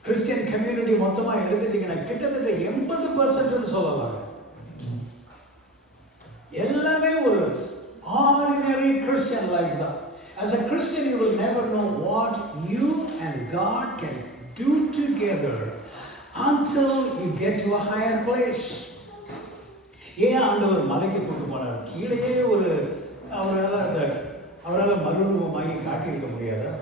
Christian community மொத்தமா எடுத்துட்டீங்கன்னா கிட்டத்தட்ட 80% சொல்லலாம். எல்லாமே ஒரு ordinary Christian life தான். As a Christian, you will never know what you and God can do together until you get to a higher place. ஏன் ஆண்டவர் மலைக்கு கொண்டு போனார்? கீழே ஒரு அவரால் மறுரூபமாகி காட்டியிருக்க முடியாதா?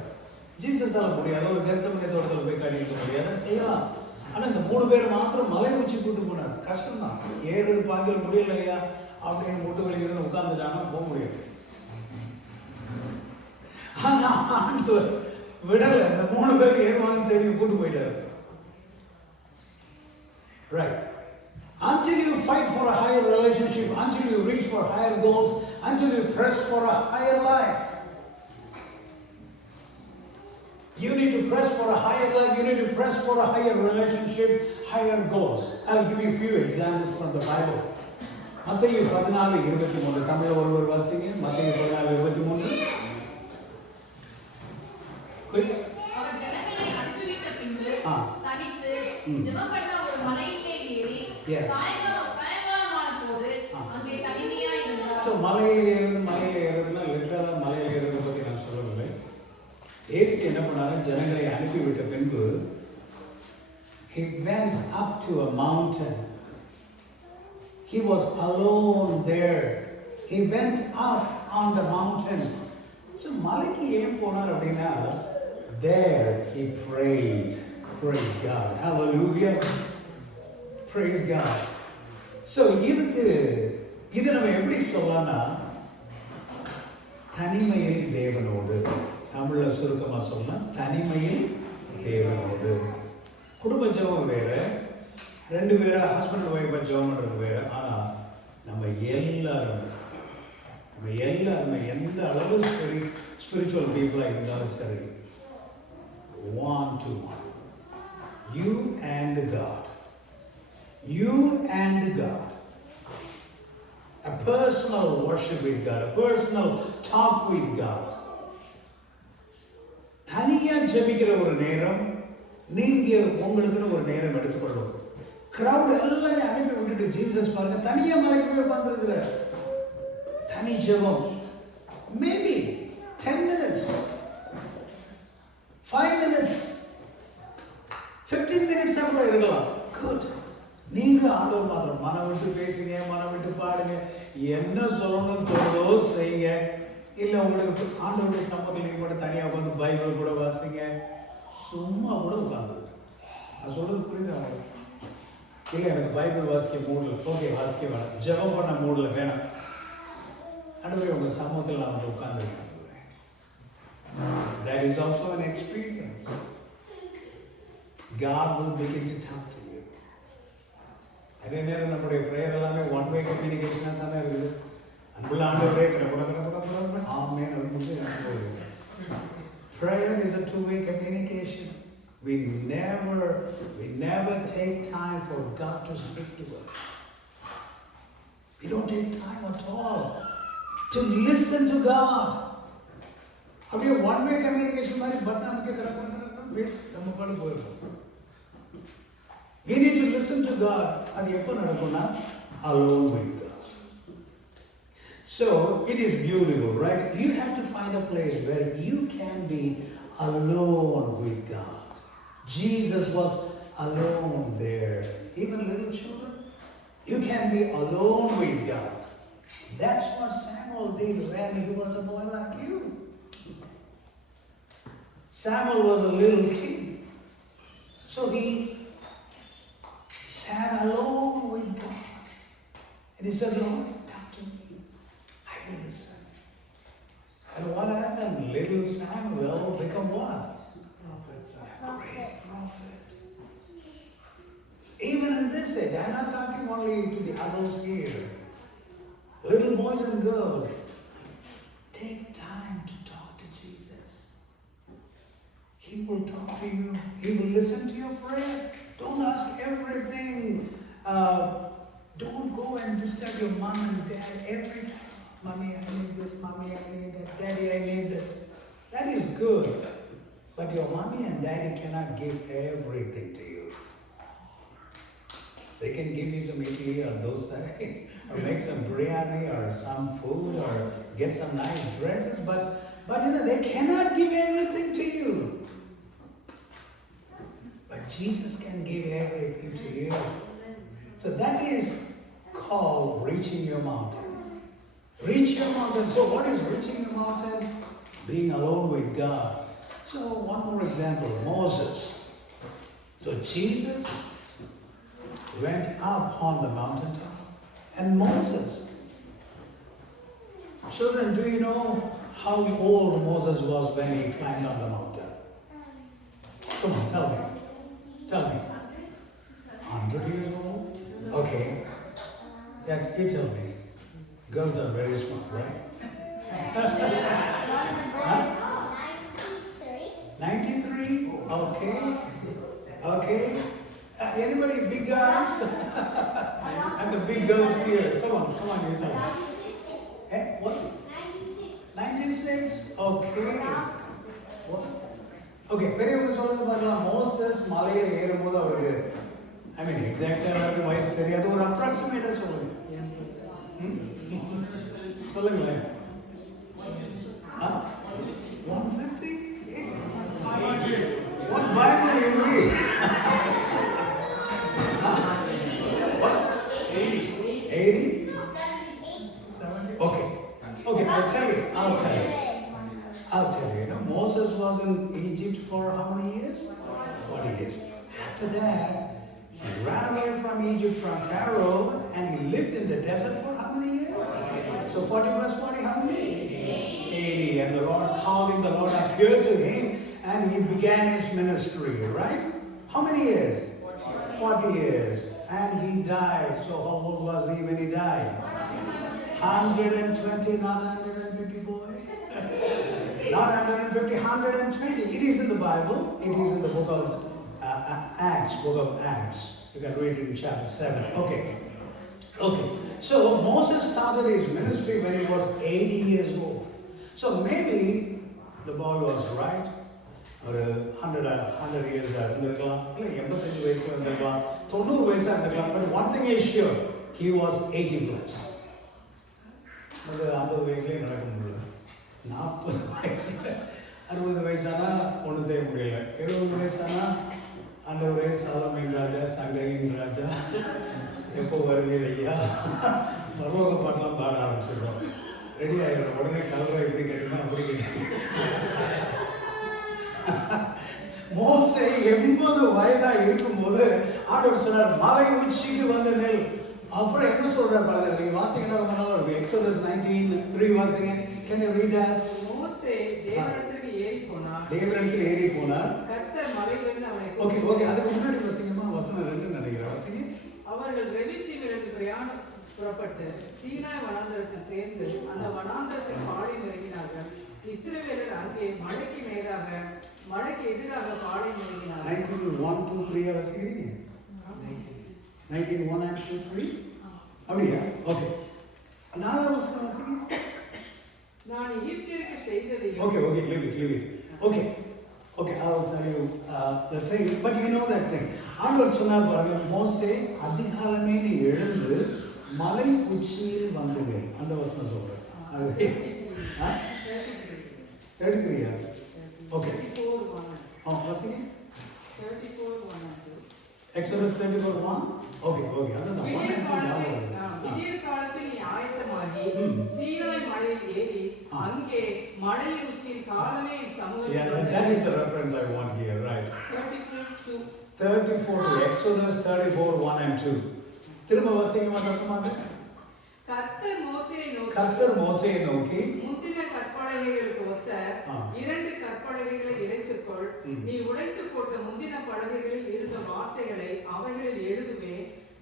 ஜீசஸால் முடியாத ஒரு கெத்செமனே தோட்டத்தில் போய் காட்டியிருக்க முடியாதா? செய்யலாம். ஆனால் இந்த 3 பேர் மாத்திரம் மலை உச்சி கூட்டு போனார். கஷ்டம்தான். ஏறது பாதியில் முடியலையா அப்படின்னு முட்டு வலிக்கிறது உட்கார்ந்துட்டாங்கன்னா போக முடியாது. ஆனா ஆண்டவர் விடல. இந்த 3 பேர் ஏறுவாங்கன்னு தெரியும், கூட்டு போயிட்டாரு. Right. Until you fight for a higher relationship, until you reach for higher goals, until you press for a higher life. You need to press for a higher life, you need to press for a higher relationship, higher goals. I'll give you a few examples from the Bible. மத்தேயு 14:23 தமிழ்ல ஒருவர் வாசிங்க. மத்தேயு 14:23. Quick. அவர் ஜனங்களை அனுப்பிவிட்ட பின்பு தனித்து ஜெபம் பண்ண ஒரு மலையின் மேல் ஏறி சாயங்காலமான போது அங்கே தனிமையாய் இருந்தார். சோ மலையில ஏறுறதுன்னா லிட்டரலா மலையில ஏறுறத பத்தி நான் சொல்லவில்லை. இயேசு என்ன பண்ணாரு? ஜனங்களை அனுப்பிவிட்ட பின்பு he went up to a mountain. He was alone there. He went up on the mountain. So மலைக்கு ஏன் போனார் அப்படின்னா, there he prayed. Praise God. Hallelujah. Praise God. So இதுக்கு இது நம்ம எப்படி சொல்லலாம்னா தனிமையில் தேவனோடு, தமிழ்ல சுருக்கமா சொல்லலாம் தனிமையில் தேவனோடு. குடும்ப ஜெபம் வேற, ரெண்டு பேரா ஹஸ்பண்ட் ஒய்ஃபா ஜெபம் பண்றது வேற. ஆனா நம்ம எல்லாருமே எந்த அளவு ஸ்பிரிச்சுவல் பீப்புளா இருந்தாலும் சரி, 1-to-1, you and God, a personal worship with God, a personal talk with God. தனியா ஜெபிக்கிற ஒரு நேரம், நீங்க உங்களுக்குன்னு ஒரு நேரம் எடுத்துக்கொள்ளுங்க. கிரௌட் எல்லாரையும் அனுப்பி விட்டுட்டு ஜீசஸ் பாருங்க தனியா மலைக்கு போய் உட்கார்ந்துருக்கிற தனி ஜெபம். மேபி 10 minutes, 5 minutes, 15 minutes கூட இருக்கலாம். குட். நீங்களும் ஆண்டவர் மாத்திரம் மனம் விட்டு பேசுங்க, மனம் விட்டு பாடுங்க, என்ன சொல்லணும்னு தோணுதோ செய்யுங்க. இல்லை உங்களுக்கு ஆண்டவருடைய சமூகத்தில் நீங்கள் மட்டும் தனியாக உட்காந்து பைபிள் கூட வாசிங்க, சும்மா கூட உட்காந்து. நான் சொல்றது புரியுது? இல்லை எனக்கு பைபிள் வாசிக்க மூடல, ஓகே வாசிக்க வேணாம், ஜெபம் பண்ண மூடல வேணாம், ஆண்டவரே உங்கள் சமூகத்தில் நான் வந்து உட்கார்ந்துருக்கேன். That is also an experience. God will begin to talk to you. நிறைய நேரம் நம்முடைய ப்ரேயர் எல்லாமே ஒன் வே கம்யூனிகேஷனாக தானே இருக்குது. அன்புள்ள ஆண்டவரே ஆமென் அப்படின்னு போயிடுவோம். Prayer is a two-way communication. We never take time for God to speak to us. We don't take time at all to listen to God. அப்படியே ஒன் வே கம்யூனிகேஷன் மாதிரி button நமக்கு பேசி நம்ம பாட்டு போயிடும். We need to listen to God. அது எப்போ நடக்கும்னா alone with God. So it is beautiful, right? You have to find a place where you can be alone with God. Jesus was alone there. Even little children, you can be alone with God. That's what Samuel did when he was a boy like you. Samuel was a little kid. So he sat alone with God. And he said, Lord, talk to me. I will listen. And what happened? Little Samuel became what? A great prophet. Even in this age, I'm not talking only to the adults here. Little boys and girls, take time to talk to Jesus. He will talk to you. He will listen to your prayer. Don't ask everything. Don't go and disturb your mom and dad every time. Mommy, I need this. Mommy, I need that. Daddy, I need this. That is good. But your mommy and daddy cannot give everything to you. They can give you some idli or dosa, or make some biryani or some food or get some nice dresses, but they cannot give everything to you. But Jesus can give everything to you. So that is called reaching your mountain. Reach your mountain. So what is reaching your mountain? Being alone with God. So one more example, Moses. So Jesus went up on the mountaintop, and Moses. Children, do you know how old Moses was when he climbed on the mountain? Come on, tell me. Tell me. 100 years old? Okay. Yeah, you tell me. Girls are very smart, right? Huh? 93? Okay. Okay. Anybody big guys? And the big girls here. Come on, you tell me. Eh, what? 96? Okay. What? Okay, பெரியவங்க சொல்லுங்க பார்க்கலாம். Moses மலையில ஏறும்போது அவருக்கு எக்ஸாக்டா எல்லாருக்கும் வயசு தெரியாது, ஒரு அப்ராக்சிமேட்டா சொல்லுங்க. சொல்லுங்களேன். 150? What Bible you read? What? 80? 70? Okay, I'll tell you. Moses was in Egypt for how many years? 40 years. After that, he ran away from Egypt, from Pharaoh, and he lived in the desert for how many years? So 40 plus 40, how many? 80. And the Lord called him, the Lord appeared to him, and he began his ministry, right? How many years? 40 years. And he died. So how old was he when he died? 120, not 150 boys. Not 150, 120. It is in the Bible. It is in the book of Acts. You can read it in chapter 7. Okay. So Moses started his ministry when he was 80 years old. So maybe the boy was right. ஒரு 100 years இருந்திருக்கலாம், இல்லை 85 வயசுல இருந்திருக்கலாம், 90 வயசா இருந்திருக்கலாம். But one thing is sure, he was 80 plus. அது 50 வயசுலேயே நடக்க முடியல, 40 வயசுல 60 வயசானா ஒன்றும் செய்ய முடியல, 70 வயசானா ஆண்டவரே சாலமேன் ராஜா, சங்கரின் ராஜா, எப்போ வருவீர் ஐயா, பரலோக பாட்டெல்லாம் பாட ஆரம்பிச்சிடுறோம். ரெடி ஆகிடும். உடனே கலரை எப்படி கேட்டுங்க அப்படி கேட்டு. மோசே 80 வயதா இருக்கும்போது ஆண்டவர் சொன்னார், மலை உச்சிக்கு வந்து நெல். அப்புறம் என்ன சொல்றாரு பாருங்க, நீங்க வாசிங்கன்னா ரொம்ப நல்லா இருக்கும். எக்ஸோடஸ் 19:3 வாசிங்க. Can you read that? மோசே தேவனிடத்திற்கு ஏறி போனார். கர்த்தர் மலையிலிருந்து அவனை ஓகே அதுக்கு முன்னாடி வாசிங்கம்மா, வசனம் 2 நினைக்கிறேன், வாசிங்க. அவர்கள் ரெவித்தீமிலிருந்து பிரயாணம் புறப்பட்டு சீனாய் வனாந்தரத்தில் சேர்ந்து அந்த வனாந்தரத்தில் பாளையம் இறங்கினார்கள். இஸ்ரவேலர் அங்கே மழைக்கு எதிராக பாளையம் இறங்கினார்கள். 19:1-3 வாசிக்கிறீங்க. 19:1-3 அப்படியா? ஓகே. 4 வசனம் வாசிங்க. நான் எகிப்தியருக்கு செய்ததையும். Okay, leave it. Okay, I'll tell you the thing, but you know that thing. ஆண்டவர் சொன்னார் பாருங்க, மோசே அதிகாலமே நீ எழுந்து மலை உச்சியில் வந்து நில். அந்த வசனம் சொல்றேன். அது 33. ஓகே. வாசிங்க. 34:1-2. Exodus 34:1. ஓகே. அதான் விடியற் காலத்தில் நீ ஆயத்தமாகி சீனாய் மலையில் ஏறி அங்கே மலையின் உச்சியில் காலமே என் சமூகத்தில். Yeah, that is the reference I want here, right? 34 to Exodus 34:1-2. திரும்ப வாசிங்க சத்தமாக. கர்த்தர் மோசேயை நோக்கி முந்தின கற்பலகைகளுக்கு ஒத்த 2 கற்பலகைகளை இணைத்துக்கொள். நீ உடைத்துப் போட்ட முந்தின பலகைகளில் இருந்த வார்த்தைகளை அவைகளில் எழுதுவே.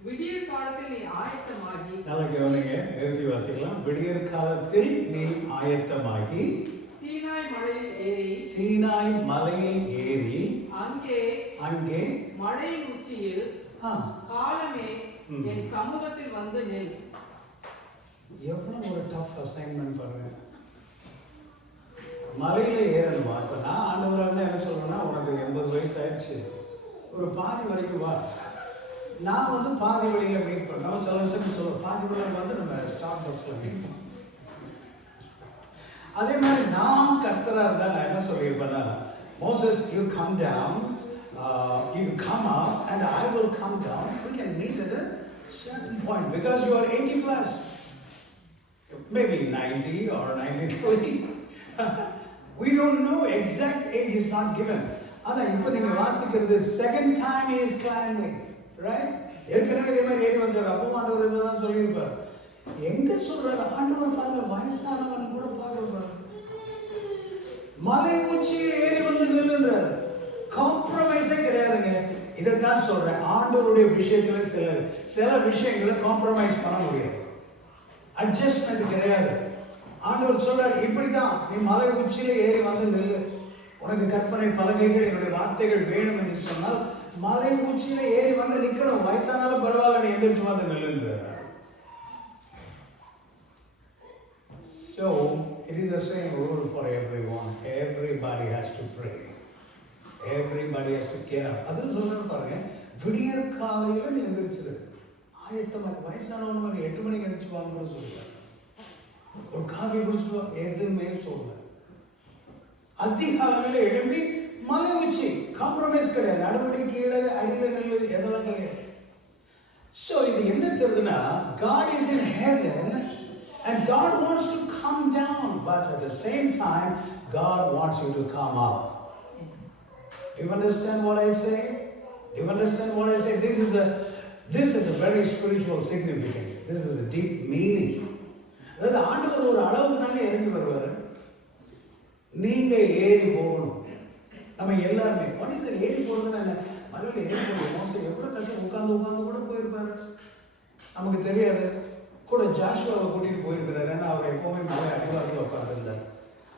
விடியற் காலத்தில் நீ ஆயத்தமாகி. நல்லா கவனிங்க, நிறுத்தி வாசிக்கலாம். விடியற் காலத்தில் நீ ஆயத்தமாகி சீனாய் மலையில் ஏறி அங்கே மலையின் உச்சியில் காலமே என் சமூகத்தில் வந்து நில். எவ்வளவு ஒரு டஃப் அசைன்மெண்ட் பாருங்க. மலையில ஏறணுமா? இப்ப நான் ஆண்டவராக இருந்தா என்ன சொல்றேன்னா, உனக்கு 80 வயசு ஆயிடுச்சு, ஒரு பாதி வரைக்கும் வா. நான் வந்து பாதி வழியில மீட் பண்ண, நம்ம சில விஷயம் சொல்றோம், பாதி வழியில வந்து நம்ம ஸ்டார்ட் பாக்ஸ்ல மீட் பண்ணோம். அதே மாதிரி நான் கர்த்தரா இருந்தா நான் என்ன சொல்லியிருப்பேன்னா, Moses, you come down, you come up and I will come down. We can meet at a certain point because you are 80 plus. Maybe 90 or 93. We don't know, exact age is not given. ஆனா இப்போ நீங்க வாசிக்கிறது second time he is climbing, right? ஏற்கனவே இதே மாதிரி ஏறி வந்தார். அப்போ ஆண்டவர் இதெல்லாம் சொல்லியிருப்பார். எங்க சொல்றாரு ஆண்டவர் பாருங்க, வயசானவன் கூட பாருங்க, மலை உச்சியில் ஏறி வந்து நில்லுன்றாரு. காம்ப்ரமைஸே கிடையாதுங்க. இதைத்தான் சொல்றேன், ஆண்டவருடைய விஷயத்துல சில விஷயங்களை காம்ப்ரமைஸ் பண்ண முடியாது, அட்ஜஸ்ட்மெண்ட் கிடையாது. ஆண்டவர் சொல்றாரு, இப்படிதான் நீ மலை உச்சியில ஏறி வந்து நில்லு. உனக்கு கற்பனை பலகைகள் என்னுடைய வார்த்தைகள் வேணும் என்று சொன்னால் மலை உச்சியில ஏறி வந்து நிக்கணும். வயசானாலும் பரவாயில்ல, நீ எந்திரிச்சு வந்து நில்லுன்றார். So it is the same rule for everyone. Everybody has to pray. Everybody has to get up. அது சொல்றது பாருங்க, விடியற் காலையில நீ எந்திரிச்சிரு. ஆயத்தமாக வயசானவன் மாதிரி 8 மணிக்கு எந்திரிச்சு வாங்க கூட சொல்லுவார். ஒரு காஃபி குடிச்சுட்டு எதுவுமே சொல்ல. அதிகாலையில எழும்பி மலை உச்சி, காம்ப்ரமைஸ் கிடையாது. நடுவடி கீழே அடியில நெல்லு எதெல்லாம் கிடையாது. ஸோ இது என்ன தெரியுதுன்னா, God is in heaven and God wants to come down, but at the same time God wants you to come up. Do you understand what I say? Do you understand what I say? This is a very spiritual significance. This is a deep meaning. அதாவது ஆண்டவர் ஒரு அளவுக்கு தாங்க இறங்கி வருவார். நீங்க ஏறி போகணும். நம்ம எல்லாருமே மனுஷன் ஏறி போகிறதுன்னு என்ன, மலையில் ஏறி போகணும். மோசம் எவ்வளோ கஷ்டம், உட்காந்து கூட போயிருப்பாரு, நமக்கு தெரியாது. கூட ஜாஷுவாவை கூட்டிகிட்டு போயிருக்கிறாரு. ஏன்னா அவர் எப்போவுமே மலை அடிவாரத்தில் உட்காந்துருந்தார்.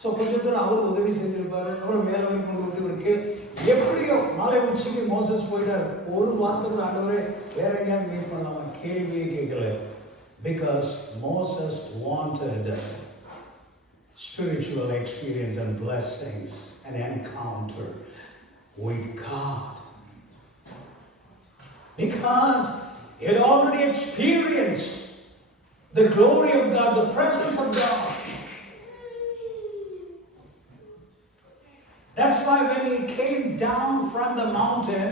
ஸோ கொஞ்சம் தூரம் அவர் உதவி செஞ்சிருப்பாரு. அவர் மேலே வரைக்கும் கொண்டு விட்டு ஒரு கீழே எப்படியோ மலை உச்சிக்கு மோசஸ் போயிட்டார். ஒரு வார்த்தை கூட ஆண்டவரே வேற எங்கேயாவது மீட் பண்ணலாமா கேள்வியே கேட்கல. Because Moses wanted spiritual experience and blessings and encounter with God. Because he had already experienced the glory of God, the presence of God. That's why when he came down from the mountain,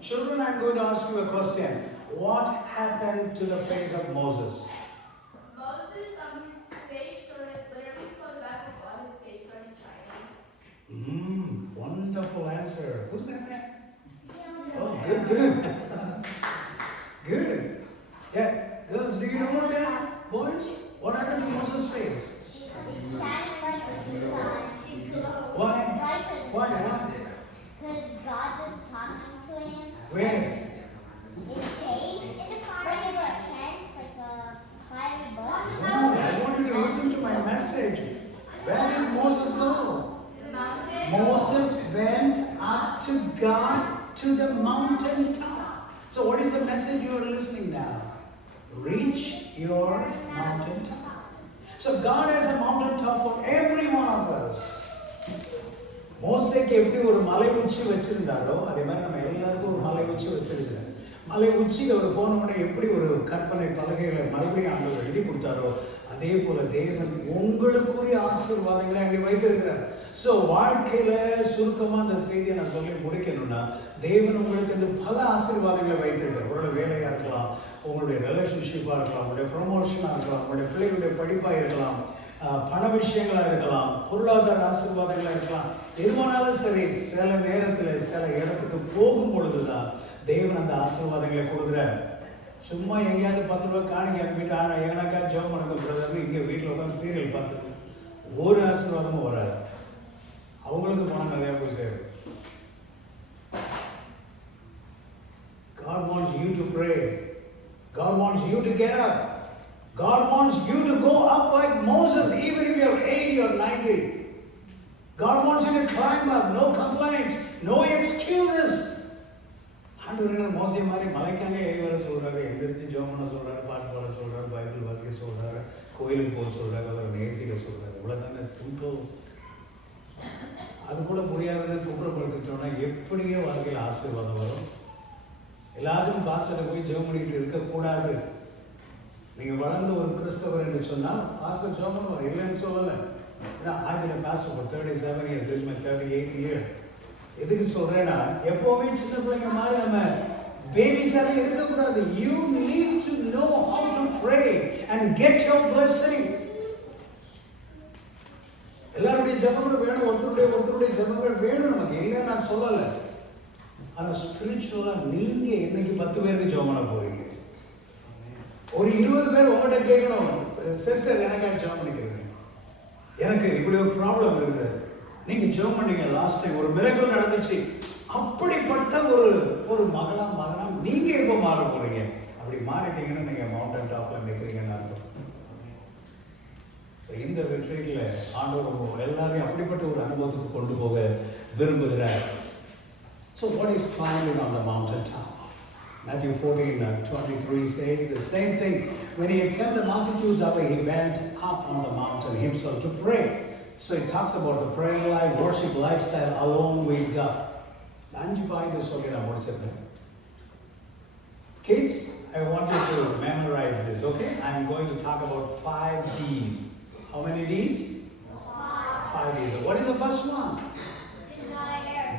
children, I'm going to ask you a question. What happened to the face of Moses? Moses, his face started, whenever he saw the back of God, his face started shining. Wonderful answer. Who's that man? Yeah. Oh, good. Good. Yeah, girls, do you know that? Boys, what happened to Moses' face? Why? Why? Because God was talking to him. Where? In cave, like in a tent, like a fiery bush. No, I want you to listen to my message. Where did Moses go? The mountain. Moses went up to God to the mountain top. So what is the message you are listening now? Reach your mountain top. So God has a mountain top for every one of us. மோசேக்கு எப்படி ஒரு மலை உச்சி வச்சிருந்தாரோ அதே மாதிரி நம்ம எல்லாருக்கும் ஒரு மலை உச்சி வச்சிருக்கிறார். மலை உச்சிக்கு அவர் போன உடனே எப்படி ஒரு கற்பனை பலகைகளை மறுபடியும் ஆண்டவர் எழுதி கொடுத்தாரோ அதே போல தேவன் உங்களுக்குரிய ஆசீர்வாதங்களை அங்கே வைத்திருக்கிறார். ஸோ வாழ்க்கையில சுருக்கமாக அந்த செய்தியை நான் சொல்லி முடிக்கணும்னா, தேவன் உங்களுக்கு இந்த பல ஆசீர்வாதங்களை வைத்திருக்கிறார். உங்களோட வேலையாக இருக்கலாம், உங்களுடைய ரிலேஷன்ஷிப்பாக இருக்கலாம், உங்களுடைய ப்ரொமோஷனாக இருக்கலாம், உங்களுடைய பிள்ளைகளுடைய படிப்பாக இருக்கலாம், பண விஷயங்களாக இருக்கலாம், பொருளாதார ஆசீர்வாதங்களாக இருக்கலாம். எதுவானாலும் சரி, சில நேரத்தில் சில இடத்துக்கு போகும் பொழுதுதான் தேவன் அந்த ஆசீர்வாதங்களை கொடுக்குறார். சும்மா எங்கேயாவது 10 ரூபா காணிக்க அனுப்பிட்டு ஆனால் எங்கனாக்கா ஜோம் பண்ணுங்க பிரதர்னு இங்கே வீட்டில் உட்காந்து சீரியல் பார்த்துட்டு ஒரு ஆசீர்வாதமும் வராது. அவங்களுக்கு பணம் நிறையா போய் சேரும். God wants you to pray. God wants you to get up. God wants you to go up like Moses, even if you're 80 or 90. God wants you to climb up, no complaints, no excuses. ஆண்டவர் மோசே மாதிரி மலைக்காக ஏறி வர சொல்றாரு, எந்திரிச்சு ஜெபம் பண்ண சொல்றாரு, பாட்டு பாட சொல்றாரு, பைபிள் வாசிக்க சொல்றாரு, கோயிலுக்கு போக சொல்றாரு, அவரை நேசிக்க சொல்றாரு. இவ்வளவுதானே சிம்பிள். அது கூட முடியாதுன்னு குப்புறப்படுத்திட்டோம்னா எப்படிங்க வாழ்க்கையில் ஆசீர்வாதம் வரும்? எல்லாத்துக்கும் பாஸ்டர்கிட்ட போய் ஜெபம் பண்ணிட்டு இருக்கக்கூடாது. நீங்கள் வளர்ந்த ஒரு கிறிஸ்தவர் என்று சொன்னால் பாஸ்டர் ஜெபம் பண்ணுவார், இல்லைன்னு சொல்லலை. ஏன்னா I've been a pastor for 37 years, this is my 38th year. எதுக்கு சொல்றேன்னா, எப்பவுமே சின்ன பிள்ளைங்க மாதிரி நம்ம பேபிஸாக இருக்கக்கூடாது. You need to know how to pray and get your blessing. எல்லாருடைய ஜெபங்கள் வேணும், ஒருத்தருடைய ஜெபங்கள் வேணும் நமக்கு, இல்லை நான் சொல்லலை. ஆனால் ஸ்பிரிச்சுவலாக நீங்கள் என்னைக்கு 10 பேருக்கு ஜெபம் பண்ண போறீங்க? ஒரு 20 பேர் உங்கள்கிட்ட கேட்கணும், சிஸ்டர் எனக்காக ஜெபம் பண்ணிக்கிறீங்க, எனக்கு இப்படி ஒரு ப்ராப்ளம் இருக்குது, நீங்கள் ஜெபம் பண்ணீங்க லாஸ்ட் டைம், ஒரு மிரக்கல் நடந்துச்சு. அப்படிப்பட்ட ஒரு மகனா நீங்கள் எப்போ மாற போறீங்க? அப்படி மாறிட்டீங்கன்னா நீங்கள் மவுண்டன் டாப்பில் நிற்கிறீங்கன்னு அர்த்தம். ஸோ இந்த வெற்றியில் ஆண்டவர் எல்லாரையும் அப்படிப்பட்ட ஒரு அனுபவத்துக்கு கொண்டு போக விரும்புகிறார். So what is climbing on the mountain top? Matthew 14:23 says the same thing. When he had sent the multitudes away, he went up on the mountain himself to pray. So it talks about the prayer life, worship lifestyle alone with God. 5 points சொல்லி நான் முடிச்சிருக்கேன். Kids, I want you to memorize this, okay? I'm going to talk about 5 D's. How many D's? 5 D's. What is the first one?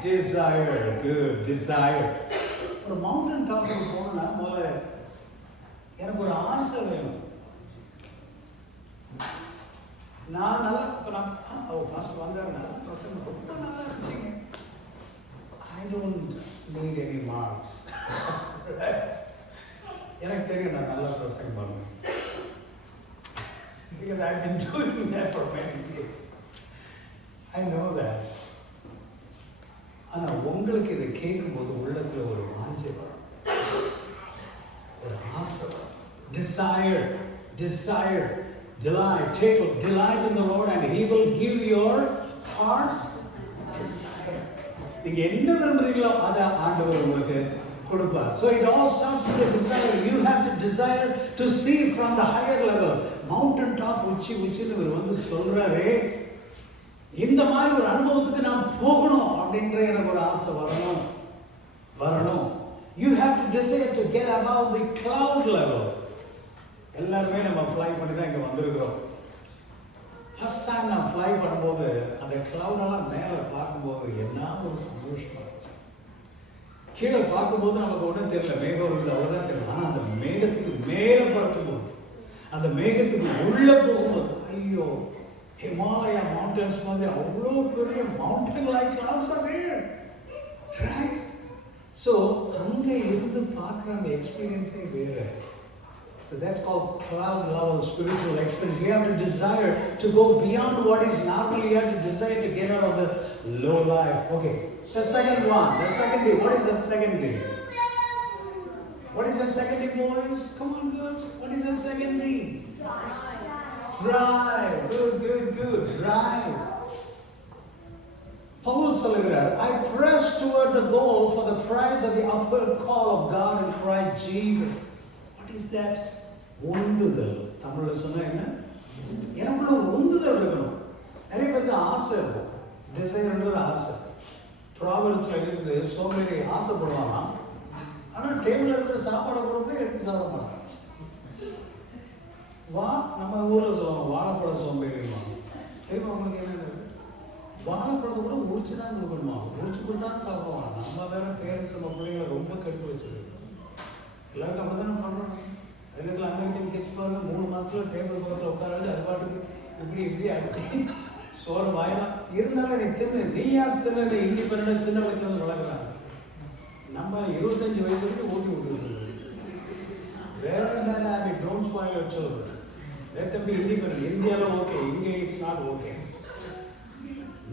Desire. Good. Desire. ஒரு mountain டாப்புக்கு போகணும்னா முதல்ல எனக்கு ஒரு ஆசை வேணும். நான் நல்லா இப்போ நான் பாஸ்டர் வந்தார், நல்லா பிரசங்கம் ரொம்ப நல்லா இருந்துச்சுங்க. I don't need any marks. எனக்கு தெரியும் நான் நல்லா பிரசங்கம் பண்ணுவேன். because I've been doing that for many years. I know that. ஆனால் உங்களுக்கு இதை கேட்கும்போது உள்ளத்தில் ஒரு வாஞ்சை வரும், ஒரு ஆசை வரும். Desire, delight in the Lord and He will give your heart's desire. நீங்க என்ன விரும்புறீங்களோ அதை ஆண்டவர் உங்களுக்கு கொடுப்பார். So it all starts with a desire. You have to desire to see from the higher level. Mountain top உச்சின்னு இவர் வந்து சொல்றாரே, இந்த மாதிரி ஒரு அனுபவத்துக்கு நான் போகணும் அப்படின்ற எனக்கு ஒரு ஆசை வரணும். You have to desire to get above the cloud level. எல்லாருமே நம்ம ஃப்ளை பண்ணி தான் இங்கே வந்திருக்கிறோம். ஃபர்ஸ்ட் டைம் நான் ஃப்ளை பண்ணும்போது அந்த கிளவுடெல்லாம் மேலே பார்க்கும்போது என்ன ஒரு சந்தோஷமாக இருந்துச்சு. கீழே பார்க்கும்போது நமக்கு ஒன்றும் தெரியல, மேகம் இருக்குது அவ்வளோதான் தெரியல. ஆனால் அந்த மேகத்துக்கு மேலே பறக்கும்போது, அந்த மேகத்துக்கு உள்ளே போகும்போது, ஐயோ ஹிமாலயா மவுண்டன்ஸ் மாதிரி அவ்வளோ பெரிய mountain like clouds are there, right? So அங்கே இருந்து பார்க்குற அந்த எக்ஸ்பீரியன்ஸே வேறு. So that's called cloud level spiritual experience. You have to desire to go beyond what is normal. You have to desire to get out of the low life. Okay, the second one, the second day. What is the second day? What is the second day, boys? Come on, girls. What is the second day? Drive. Good. Drive. Paul சொல்லுகிறார், I press toward the goal for the prize of the upward call of God in Christ Jesus. What is that? உந்துதல். தமிழ்ல சொன்னா என்ன? எனக்குள்ள உந்துதல் இருக்கணும். நிறைய பேருக்கு ஆசை இருக்கும். டிசைர்ன்றது ஆசை. ப்ராவர்ப்ஸ்ல இருக்குது, சோம்பேறி ஆசைப்படுவானா, ஆனால் டேபிளில் இருக்கிற சாப்பாடை கூட போய் எடுத்து சாப்பிட மாட்டான். நம்ம ஊரில் சொல்லுவாங்க வாழைப்பழ சோம்பேறிவாங்க. தெரியுமா உங்களுக்கு என்னது? வாழைப்பழத்தை கூட உரிச்சு தான் கொடுக்கணுமா, உரிச்சு கொடுத்தா சாப்பிடுவாங்க. நம்ம வேற பேரண்ட்ஸ் நம்ம பிள்ளைங்களை ரொம்ப கெடுத்து வச்சது. எல்லாருக்கும் அப்படி தானே பண்ணுறோம். அதுக்கு அமெரிக்கன் கிட்ஸ் பாருங்க, 3 மாதத்துல டேபிள் பக்கத்தில் உட்கார வச்சு அது பாட்டுக்கு இப்படி அடிச்சு சோறு வாயலாம். இருந்தாலும் எனக்கு தின்னு நீயா தின்னு இண்டிபெண்டாக சின்ன வயசுலேருந்து வளர்க்குறாங்க. நம்ம 25 வயசு வரைக்கும் ஊட்டி விட்டுருக்கோம். வேற என்ன habit? Don't spoil your children. Let them B independent. இந்தியாவில் ஓகே, இங்கே it's not okay.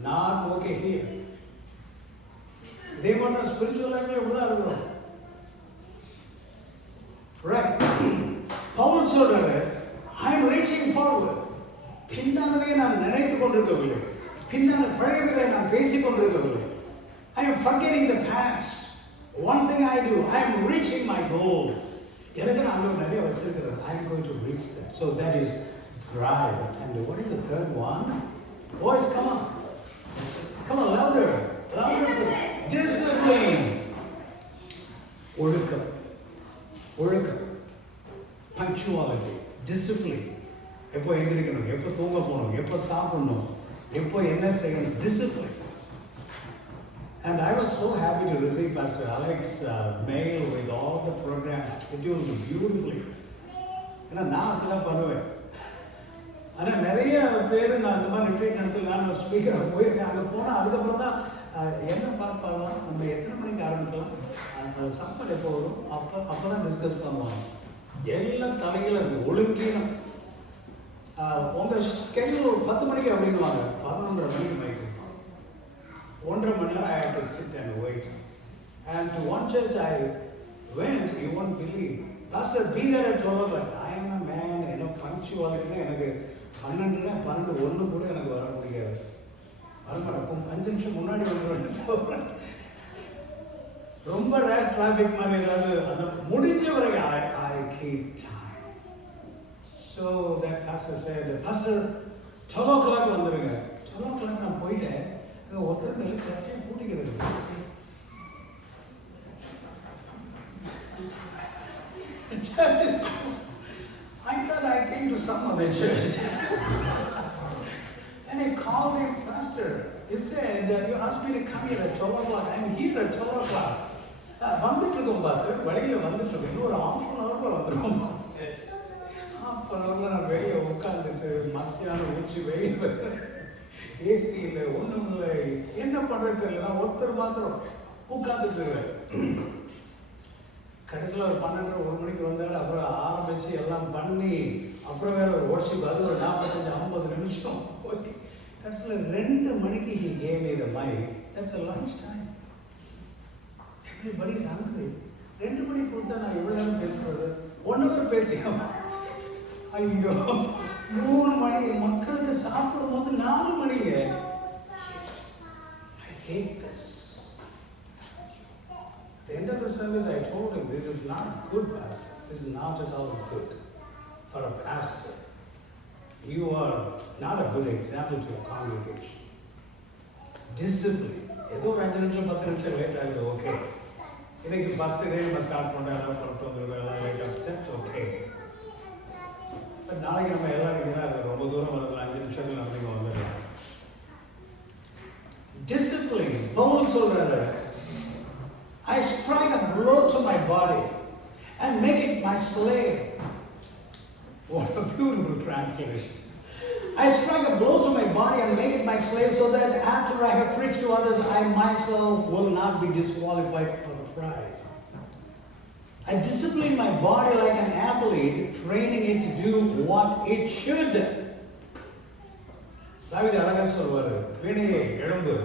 Not okay here. இதே மாதிரி தான் ஸ்பிரிச்சுவல் லைஃப்ல இப்படி தான் இருக்கிறோம். ரைட். பவுல் சொல்றாரு, ஐ எம் ரீச்சிங் ஃபார்வர்ட். பின்னானதை நான் நினைத்து கொண்டிருக்கவில்லை, பின்னான பழையவைகளை நான் பேசிக் கொண்டிருக்கவில்லை. I am forgetting the past. One thing I do, I am reaching my goal. எனக்கு நான் நிறைய வச்சிருக்கிறேன். I am going to reach that. So that is drive. And what is the third one? Boys, come on. Come on, louder. Discipline. ஒழுக்கம். Punctuality. Discipline. எப்போ எந்திரிக்கணும், எப்போ தூங்க போகணும், எப்போ சாப்பிடணும், எப்போ என்ன செய்யணும். Discipline. And I was so happy to receive Pastor Alex's mail with all the programs scheduled beautifully. ஏன்னா நான் அப்படிதான் பண்ணுவேன். ஆனால் நிறைய பேர் நான் இந்த மாதிரி ரிட்ரீட் நடத்துல நான் ஸ்பீக்கராக போயிருக்கேன். அங்கே போனால் அதுக்கப்புறம் தான் என்ன பார்ப்பாங்களாம், நம்ம எத்தனை மணிக்கு ஆரம்பிக்கலாம், அந்த சாப்பாடு எப்போ வரும், அப்போ தான் டிஸ்கஸ் பண்ணுவாங்க. எல்லாம் தலையில் இருக்குது, ஒழுங்கீனம். உங்கள் ஸ்கெடியூல் ஒரு 10 மணிக்கு அப்படின்வாங்க, 11:30 மணிக்கு மைக் கொடுப்பாங்க. 1.5 மணி நேரம் I have to sit and wait. And to one church I went, you won't believe. Pastor, be there at 12 o'clock. I am a man, பங்க்சுவாலிட்டினா எனக்கு 12:1 கூட எனக்கு வர முடியாது. வரமாட்டேன். 5 நிமிஷம் முன்னாடி வந்துடுவேன். ரொம்ப ரேர் டிராஃபிக் மாதிரி ஏதாவது அந்த முடிஞ்ச வரைக்கும் I keep time. So that pastor said, Pastor, 12 o'clock வந்துருங்க. 12 o'clock நான் போயிட்டேன். ஒருத்தர் மேலே சர்ச்சையை பூட்டி கிடக்குது. I thought I came to some other church. And I called him, Pastor. He said, you asked me to come here at 12 o'clock. I'm here at 12 o'clock. வந்துட்டு இருக்கோம் பாஸ்டர், வெளியில் வந்துட்டு இருக்கோம். இன்னும் ஒரு 1/2 hour வந்துருக்கோம். 1/2 hour நான் வெளியே உட்காந்துட்டு மத்தியானம் உச்சி வெயில் ஏசி இல்லை, ஒன்றும் இல்லை, என்ன பண்ணுறது தெரியல. நான் ஒருத்தர் மாத்திரம் உட்காந்துட்டு இருக்கிறேன். கடைசியில் ஒரு 12:30 1 மணிக்கு வந்தார். அப்புறம் ஆரம்பித்து எல்லாம் பண்ணி அப்புறம் வேற ஒரு worship, அது ஒரு 45-50 நிமிஷம் போய் கடைசியில் 2 மணிக்கு he gave me the mic. That's a lunch time. Everybody is hungry. 2 மணிக்கு கொடுத்தா நான் எவ்வளோ நேரம் பேசுறது? 1 hour பேசியும் ஐயோ 3 மணி மக்களுக்கு சாப்பிடும் போது 4 மணிங்க. I hate this. At the end of the service I told him, this is not good, pastor. This is not at all good for a pastor. You are not a good example to your congregation. Discipline. ஏதோ ஒரு 5 நிமிஷம் 10 நிமிஷம் late ஆகுது, okay. இன்னைக்கு first day நம்ம start பண்ணுறோம், புறப்பட்டு வந்துருக்கோம், எல்லாம் லேட் ஆகுது, தட்ஸ் ஓகே. பட் நாளைக்கு நம்ம எல்லாரும் இங்கே தான் இருக்கோம், ரொம்ப தூரம் வரதுல 5 நிமிஷத்துல நம்ம இங்கே வந்துடலாம். Discipline. பவுல் சொல்றாரு, I strike a blow to my body and make it my slave. What a beautiful translation. I strike a blow to my body and make it my slave, so that after I have preached to others, I myself will not be disqualified for the prize. I discipline my body like an athlete, training it to do what it should. தாவீது அழகா சொல்வாரு, வீணையே எழும்பு,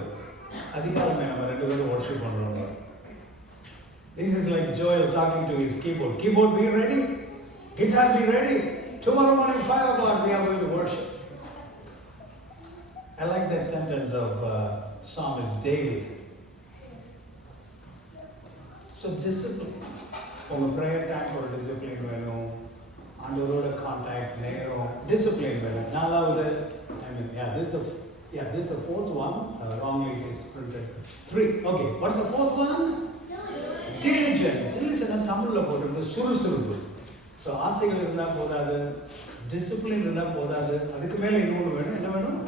அதிகாரமே நம்ம 2 பேரும் worship பண்றோம். This is like Joel talking to his keyboard. Keyboard, be ready. Guitar, be ready. Tomorrow morning 5 o'clock we are going to worship. I like that sentence of psalmist David. So discipline. உங்க prayer time ஒரு discipline வேணும், ஆண்டவரோட contact நேரம், discipline வேணும். நாலாவது, this is the fourth one. Wrongly it is printed 3. Okay, what's the fourth one? Diligent. Diligent தமிழ்ல போட்டிருக்கு சுறுசுறுப்பு. ஸோ ஆசைகள் இருந்தால் போதாது, டிசிப்ளின் இருந்தால் போதாது, அதுக்கு மேலே இன்னொன்று வேணும். என்ன வேணும்?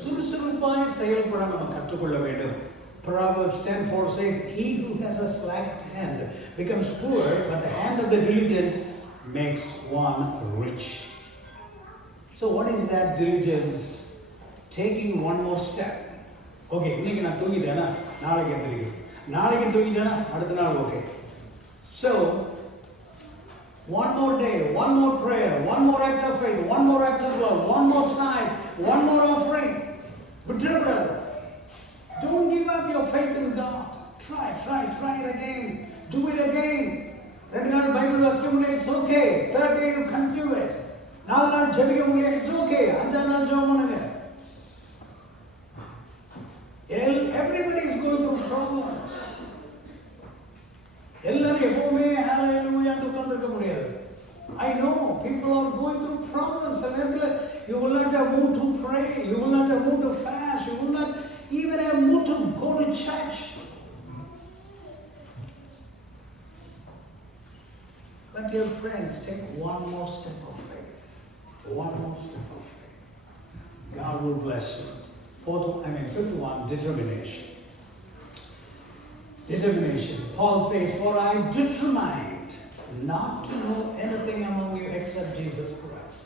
சுறுசுறுப்பாய் செயல்பட நம்ம கற்றுக்கொள்ள வேண்டும். Proverbs 10:4 says, he who has a slack hand becomes poor, but the hand of the diligent makes one rich. So what is that diligence? Taking one more step. Okay, இன்னைக்கு நான் தூங்கிட்டேனா நாளைக்கு எந்திரிக்கிறேன், நாளைக்கு தூங்கிட்டேனா அடுத்த நாள் okay. So one more day, one more prayer, one more act of faith, one more act of love, one more time, one more offering. But dear brother, don't give up your faith in God. Try it again. Do it again. 2 நாள் Bible வாசிக்க முடியல, it's okay. 3rd day you continue it. 4 நாள் ஜெபிக்க முடியல, it's okay. 5 நாள் ஜெபம் பண்ணுங்க. Everybody is going through problems. எல்லாரும் எப்பவுமே hallelujah ன்னு உட்கார்ந்திருக்க முடியாது. I know people are going through problems. சில நேரத்துல you will not have mood to pray, you will not have mood to fast, you will not even have mood to go to church. But dear friends, take one more step of faith. One more step of faith. God will bless you. Fifth one, determination. Determination. Paul says, for I am determined not to know anything among you except Jesus Christ.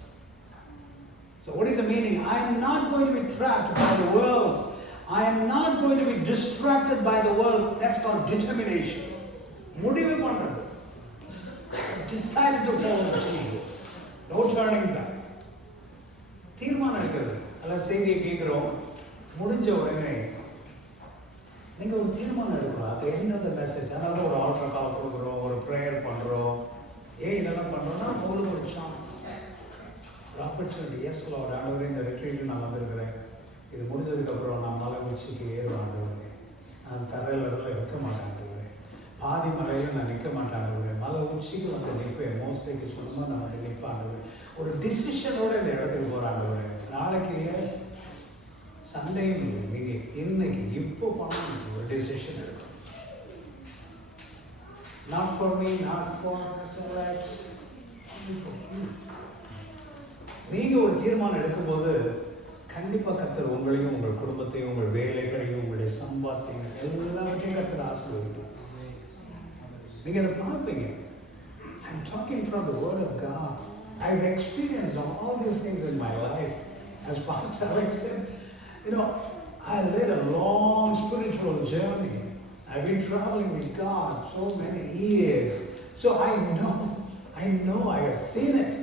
So what is the meaning? I am not going to be trapped by the world. I am not going to be distracted by the world. That's called determination. முடிவு பண்றது. Decided to follow Jesus. No turning back. தீர்மானம் எடுக்கிறது. அல்ல செய்தியை கேட்கிறோம், முடிஞ்ச உடனே நீங்க ஒரு தீர்மானம் எடுக்கணும். at the end of the message, அதனால ஒரு ஆல்டர் கால் கொடுக்குறோம், ஒரு ப்ரேயர் பண்றோம். இதெல்லாம் பண்றோம்னா உங்களுக்கு ஒரு சான்ஸ், ஒரு ஆப்பர்ச்சுனிட்டி. எஸ் லார்ட், ஆண்டவரே இந்த ரிட்ரீட் நான் வந்திருக்கிறேன், இது முடிஞ்சதுக்கு அப்புறம் நான் மலை உச்சிக்கு ஏறுவேன் ஆண்டவரே, நான் தரையில் இருக்க மாட்டேன் ஆண்டவரே, பாதி மலையில் நான் நிற்க மாட்டேன் ஆண்டவரே, மலை உச்சிக்கு வந்து நிற்பேன். மோசேக்கு சொன்னமாக நான் வந்து நிற்பேன் ஆண்டவரே. ஒரு டிசிஷனோட இந்த இடத்துக்கு போகிறேன் ஆண்டவரே. நாளைக்கு இல்லை, சண்டேயும் இல்லை, நீங்கள் இன்னைக்கு இப்போ பண்ணணும் ஒரு டெசிஷன் எடுக்கணும். Not for me, not for Pastor Alex, only for you. நீங்கள் ஒரு தீர்மானம் எடுக்கும்போது கண்டிப்பாக கர்த்தர் உங்களையும் உங்கள் குடும்பத்தையும் உங்கள் வேலைகளையும் உங்களுடைய சம்பாத்தியம் எல்லாவற்றையும் கர்த்தர் ஆசீர்வதிப்பார். நீங்கள் அதை பார்ப்பீங்க. I'm talking from the word of God. I've experienced all these things in my life. As Pastor Alex said, I led a long spiritual journey. I've been traveling with God so many years. So I know, I have seen it.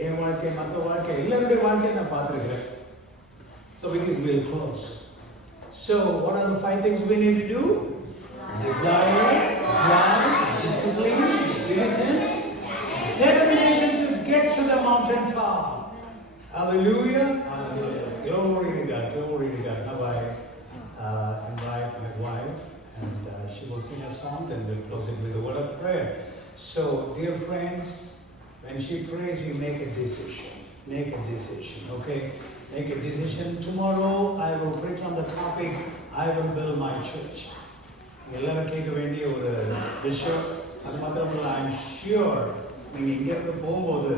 என் வாழ்க்கை, மற்ற வாழ்க்கை, எல்லாருடைய வாழ்க்கையை நான் பார்த்துருக்கிறேன். So with this we'll close. So what are the 5 things we need to do? Desire, drive, discipline, diligence, determination to get to the mountain top. Hallelujah. Glory to God, glory to God. Now I invite my wife and she will sing a song, then we'll close it with a word of prayer. So dear friends, when she prays, you make a decision. Make a decision, okay? Make a decision. Tomorrow I will preach on the topic, I will build my church. எல்லாரும் கேட்க வேண்டிய ஒரு விஷயம். அது மாத்திரமல்ல, I'm sure நீங்கள் இங்கேருந்து போகும்போது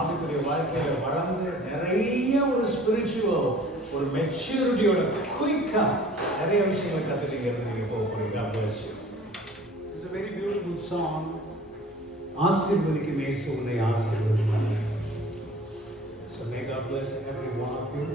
ஆவிக்குரிய வாழ்க்கையில் வளர்ந்து நிறைய ஒரு ஸ்பிரிச்சுவல், ஒரு மெச்சூரிட்டியோட குயிக்காக நிறைய விஷயங்களை கற்றுக்கிறது நீங்கள் போகக்கூடிய. God bless you. It's a very beautiful song. ஆசீர்வதிக்கும் இயேசு உன்னை ஆசீர்வதிப்பார். So may God bless every one of you.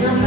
Come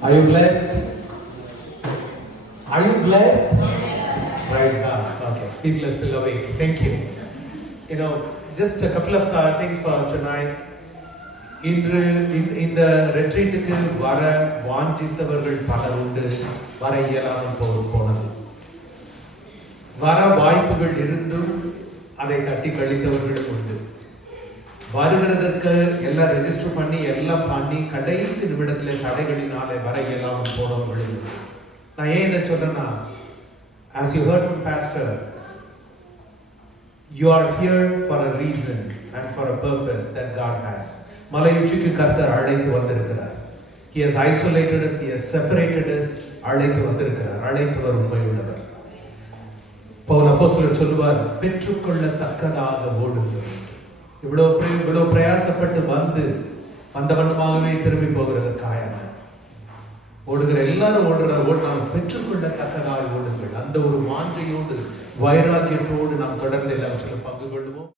Are you blessed? Are you blessed? Praise God. Okay, people are still awake. Thank you. You know, just a couple of things for tonight. இந்த ரெட்ரீட்டுக்கு வர வாஞ்சித்தவர்கள் பலர் உண்டு, வர இயலாமல் போனது. வர வாய்ப்புகள் இருந்தும் அதை தட்டி கழித்தவர்களும் உண்டு. வருகிறதற்கு எல்லாம் ரெஜிஸ்டர் பண்ணி எல்லாம் பண்ணி கடைசி நிமிடத்தில் தடைகளினாலே வர இயலாமல் போனவர்கள் உண்டு. நான் ஏன் இதை சொல்றேன்னா, as you heard from pastor, you are here for a reason and for a purpose that God has. மலையுச்சிக்கு கர்த்தர் அழைத்து வந்திருக்கிறார். He He has isolated us, He has separated us. அழைத்து வந்திருக்கிறார். அழைத்தவர் உண்மையுள்ளவர். பவுல் அப்போஸ்தலர் சொல்லுவார், பெற்றுக்கொள்ளத்தக்கதாக ஓடுங்கள். இவ்வளோ பிரயாசப்பட்டு வந்த வண்ணமாகவே திரும்பி போகிறதற்காக ஓடுகிற எல்லாரும் நாம் பெற்றுக்கொள்ளத்தக்கதாக ஓடுங்கள். அந்த ஒரு வாஞ்சையோடு வைராக்கியத்தோடு நாம் தொடர்ந்து எல்லாவற்றிலும் பங்கு கொள்வோம்.